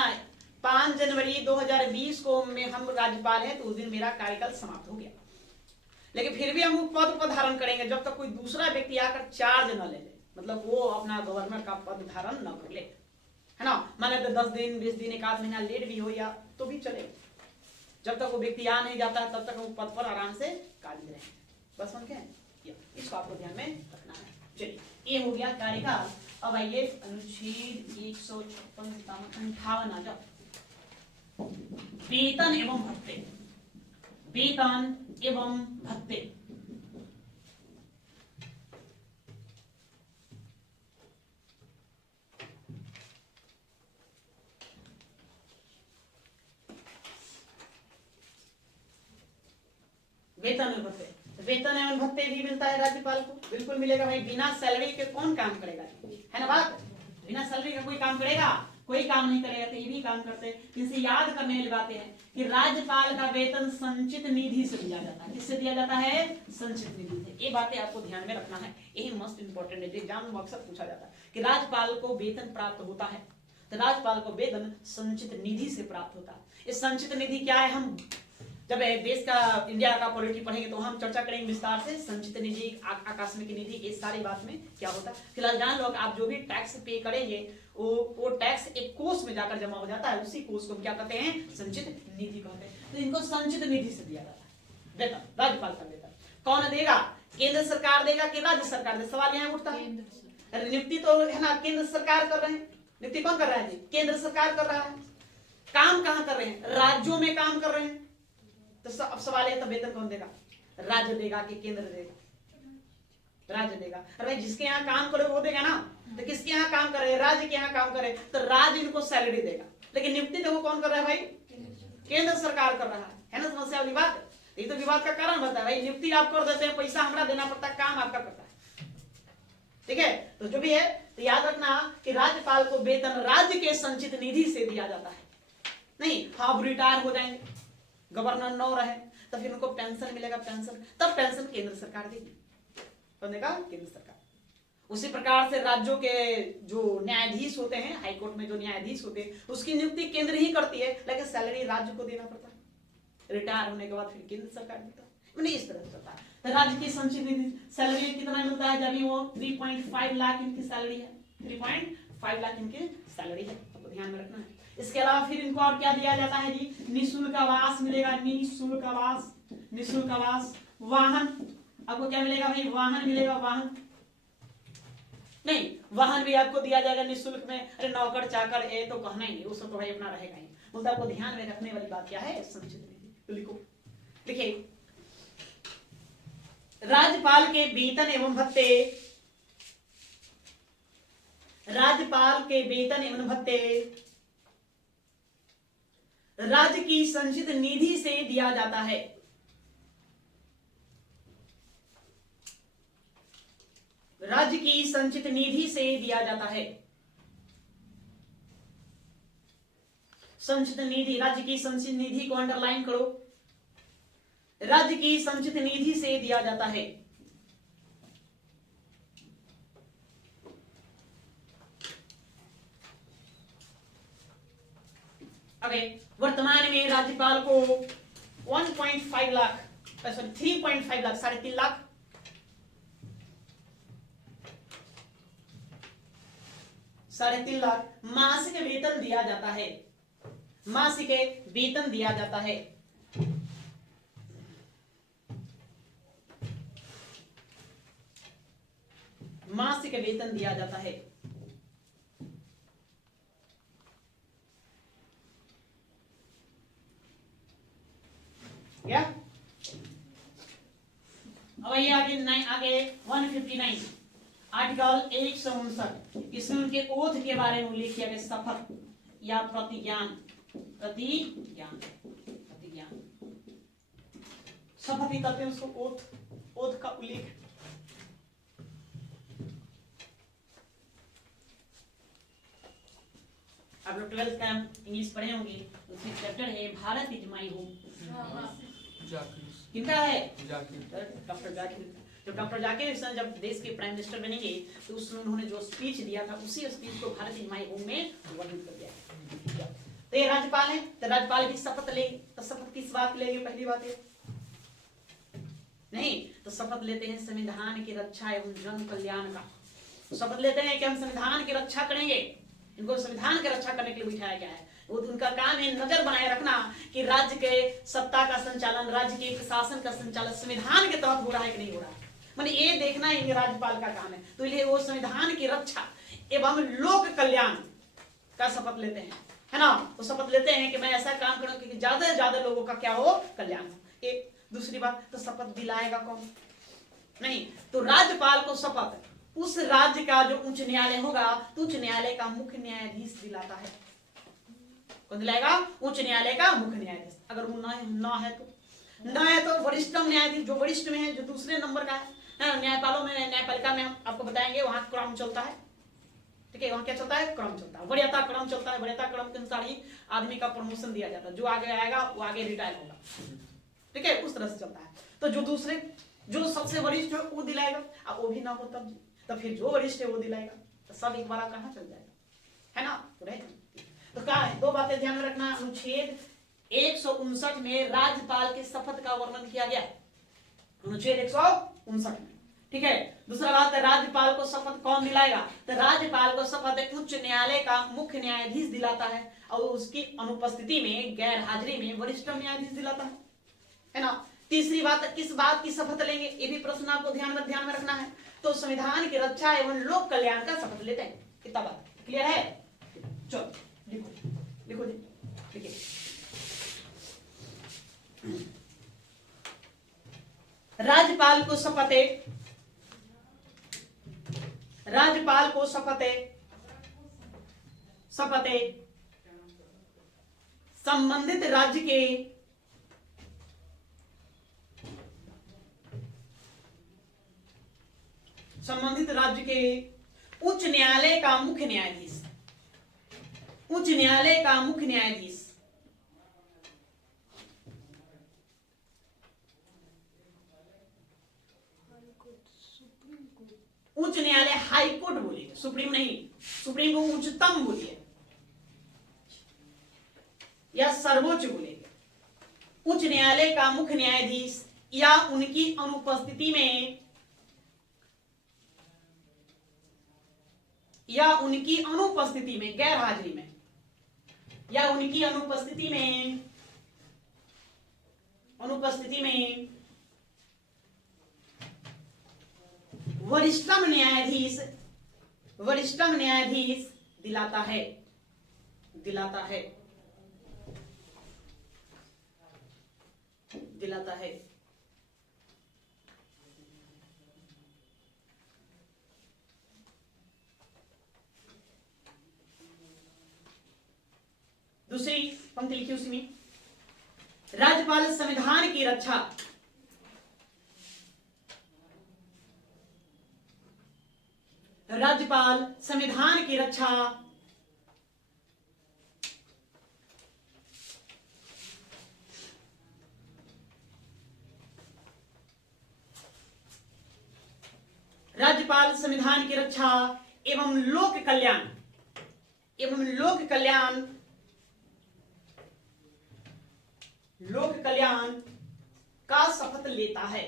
5 जनवरी 2020 को में हम राज्यपाल हैं, तो उस दिन मेरा कार्यकाल समाप्त हो गया, लेकिन फिर भी हम पद को धारण करेंगे जब तक कोई दूसरा व्यक्ति आकर चार्ज न ले ले, मतलब वो अपना गवर्नर का पद धारण न कर ले, है ना। मान लेते 10 दिन 20 दिन 1 आध महीना लेट भी हो या तो भी चले, जब तक वो व्यक्ति आ नहीं जाता तब तक हम पद पर आराम से कार्य रहेंगे। बस समझ गए? इसको आपको ध्यान में रखना है। चलिए, ये हो गया कार्यकाल। अब आइए अनुच्छेद 156 आ जाओ, वेतन एवं भत्ते। वेतन एवं भत्ते। वेतन एवं भत्ते, वेतन एवं भत्ते भी मिलता है राज्यपाल को, बिल्कुल मिलेगा भाई। बिना सैलरी के कौन काम करेगा, है ना बात? बिना सैलरी का कोई काम करेगा? कोई काम नहीं करेगा। तो ये भी काम करते हैं, इसे याद करने वाली बातें हैं कि राज्यपाल का वेतन संचित निधि से दिया जाता है। किससे दिया जाता है? संचित निधि से। ये बातें आपको ध्यान में रखना है, यही मोस्ट इंपोर्टेंट है, एग्जाम में अक्सर पूछा जाता है कि राज्यपाल को वेतन प्राप्त होता है, तो राज्यपाल को वेतन संचित निधि से प्राप्त होता है। इस संचित निधि क्या है, हम जब देश का, इंडिया का पॉलिटी पढ़ेंगे तो हम चर्चा करेंगे विस्तार से। संचित निधि, आकस्मिक निधि, इस सारी बात में क्या होता है। फिलहाल जान लो, आप जो भी टैक्स पे करेंगे वो टैक्स एक कोष में जाकर जमा हो जाता है, उसी कोष को क्या कहते हैं? संचित निधि कहते हैं। तो इनको संचित निधि से दिया जाता है वेतन, राज्यपाल का वेतन। कौन देगा? केंद्र सरकार देगा कि राज्य सरकार देगा? सवाल यहाँ उठता है। नियुक्ति तो, है ना, केंद्र सरकार कर रहे हैं। नियुक्ति कौन कर रहा है जी? केंद्र सरकार कर रहा है। काम कहाँ कर रहे हैं? राज्यों में काम कर रहे हैं। तो अब सवाल है, तो वेतन कौन देगा? राज्य देगा कि केंद्र देगा? राज्य देगा। अरे जिसके यहाँ काम करे वो देगा ना। तो किसके यहाँ काम करे? राज्य के यहाँ काम करे, तो राज्य इनको सैलरी देगा। लेकिन नियुक्ति देखो कौन कर रहा है भाई? केंद्र सरकार कर रहा है ना। समस्या वाली बात। ये तो विवाद का कारण बनता है भाई। नियुक्ति आप कर देते हैं, पैसा हमारा देना पड़ता है, काम आपका करता है, ठीक है। तो जो भी है, तो याद रखना कि राज्यपाल को वेतन राज्य के संचित निधि से दिया जाता है। नहीं, हाँ रिटायर हो जाएंगे, गवर्नर न रहे, तो फिर उनको पेंशन मिलेगा, पेंशन, तब पेंशन केंद्र सरकार देगी। कौन देगा? केंद्र सरकार। उसी प्रकार से राज्यों के जो न्यायाधीश होते हैं, हाईकोर्ट में जो न्यायाधीश होते हैं, उसकी नियुक्ति केंद्र ही करती है, लेकिन सैलरी राज्य को देना पड़ता है। रिटायर होने के बाद फिर केंद्र सरकार देता है। मैंने इस तरह से चलता है। तो राज्य की संचित निधि सैलरी कितना मिलता है? जब वो 3.5 लाख इनकी सैलरी है, 3.5 लाख इनकी सैलरी है, तो ध्यान में रखना है। इसके अलावा फिर इनको और क्या दिया जाता है जी? निःशुल्क आवास मिलेगा, निःशुल्क आवास, निःशुल्क आवास। वाहन, आपको क्या मिलेगा भाई? वाहन मिलेगा। वाहन नहीं, वाहन भी आपको दिया जाएगा निःशुल्क में। अरे नौकर चाकर ये तो कहना ही नहीं, वो सब तो भाई अपना रहेगा ही। मतलब आपको ध्यान में रखने वाली बात क्या है? संचित निधि। तो लिखो, देखिए, राज्यपाल के वेतन एवं भत्ते, राज्यपाल के वेतन एवं भत्ते राज्य की संचित निधि से दिया जाता है। राज्य की संचित निधि से दिया जाता है। संचित निधि, राज्य की संचित निधि को अंडरलाइन करो। राज्य की संचित निधि से दिया जाता है। वर्तमान में राज्यपाल को 1.5 लाख, सॉरी 3.5 लाख, 3.5 लाख, 3.5 लाख मासिक वेतन दिया जाता है। मासिक वेतन दिया जाता है। मासिक वेतन दिया जाता है। क्या? अब ये आगे 159 आर्टिकल 159, इसमें उनके ओथ के बारे में उल्लेख किया गया। शपथ या प्रतिज्ञान, प्रतिज्ञान, प्रतिज्ञान, शपथ ही करते हैं उसको, ओथ, ओथ लिख। आप लोग 12th का इंग्लिश पढ़े होंगे, उसमें चैप्टर है भारत इज माय होम। किनका है? डॉक्टर जाकिर। जब डॉक्टर जाकिर हुसैन जब देश के प्राइम मिनिस्टर बनेंगे तो उसमें उन्होंने जो स्पीच दिया था उसी स्पीच को भारत इज माय होम में वर्णित कर दिया। तो ये राज्यपाल है, तो राज्यपाल की शपथ लेंगे, तो शपथ किस बात लेंगे? पहली बात है नहीं, तो शपथ लेते हैं संविधान की रक्षा एवं जन कल्याण का। शपथ लेते हैं कि हम संविधान की रक्षा करेंगे। इनको संविधान की रक्षा करने के लिए बिठाया गया है। वो उनका काम है नजर बनाए रखना कि राज्य के सत्ता का संचालन, राज्य के प्रशासन का संचालन संविधान के तहत हो रहा है कि नहीं हो रहा है, माने ये देखना ही राज्यपाल का काम है। तो इसलिए वो संविधान की रक्षा एवं लोक कल्याण का शपथ लेते हैं, है ना। वो शपथ लेते हैं कि मैं ऐसा काम करूं कि ज्यादा से ज्यादा लोगों का क्या हो, कल्याण हो। एक दूसरी बात, तो शपथ दिलाएगा कौन? नहीं, तो राज्यपाल को शपथ उस राज्य का जो उच्च न्यायालय होगा तो उच्च न्यायालय का मुख्य न्यायाधीश दिलाता है। कौन दिलाएगा? उच्च न्यायालय का मुख्य न्यायाधीश। अगर वो ना है तो वरिष्ठतम न्यायाधीश, जो वरिष्ठ में है, जो दूसरे नंबर का है। न्यायपालों में, न्यायपालिका में हम आपको बताएंगे वहां क्रम चलता है, ठीक है। वहां क्या चलता है? क्रम चलता है, वरीयता क्रम चलता है। वरीयता क्रम के अनुसार ही आदमी का प्रमोशन दिया जाता है। जो आगे आएगा वो आगे रिटायर होगा, ठीक है, उस तरह से चलता है। तो जो दूसरे, जो सबसे वरिष्ठ है वो दिलाएगा, अब वो भी ना हो तब फिर जो वरिष्ठ है वो दिलाएगा, तो सब एक बार कहां चल जाएगा, है ना। तो क्या है, दो बातें ध्यान में रखना। अनुच्छेद 159 में राज्यपाल के शपथ का वर्णन किया गया, अनुच्छेद 159 में, ठीक है। दूसरा बात है राज्यपाल को शपथ कौन दिलाएगा? तो राज्यपाल को शपथ उच्च न्यायालय का मुख्य न्यायाधीश दिलाता है और उसकी अनुपस्थिति में, गैर हाजिरी में वरिष्ठतम न्यायाधीश दिलाता है ना। तीसरी बात, किस बात की शपथ लेंगे, ये भी प्रश्न आपको ध्यान में रखना है। तो संविधान की रक्षा एवं लोक कल्याण का शपथ लेते हैं। कितना बात क्लियर है? चलो लिखो जी, लिखिए। राज्यपाल को शपथ है, राज्यपाल को शपथ है संबंधित राज्य के उच्च न्यायालय का मुख्य न्यायाधीश, उच्च न्यायालय का मुख्य न्यायाधीश, उच्च न्यायालय हाई कोर्ट बोलिए, सुप्रीम नहीं, सुप्रीम को उच्चतम बोलिए या सर्वोच्च बोलिए। उच्च न्यायालय का मुख्य न्यायाधीश या उनकी अनुपस्थिति में, या उनकी अनुपस्थिति में, गैर हाजिरी में, या उनकी अनुपस्थिति में वरिष्ठतम न्यायाधीश दिलाता है। दूसरी पंक्ति लिखी उसी में, राज्यपाल संविधान की रक्षा, राज्यपाल संविधान की रक्षा एवं लोक कल्याण का शपथ लेता है।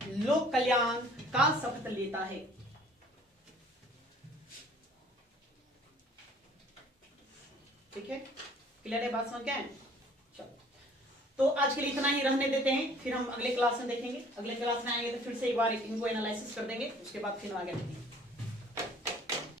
लोक कल्याण का शपथ लेता है। ठीक है, क्लियर है बात? समझ गए? चलो, तो आज के लिए इतना ही रहने देते हैं, फिर हम अगले क्लास में देखेंगे। अगले क्लास में आएंगे तो फिर से एक बार इनको एनालिसिस कर देंगे, उसके बाद फिर आगे देखेंगे।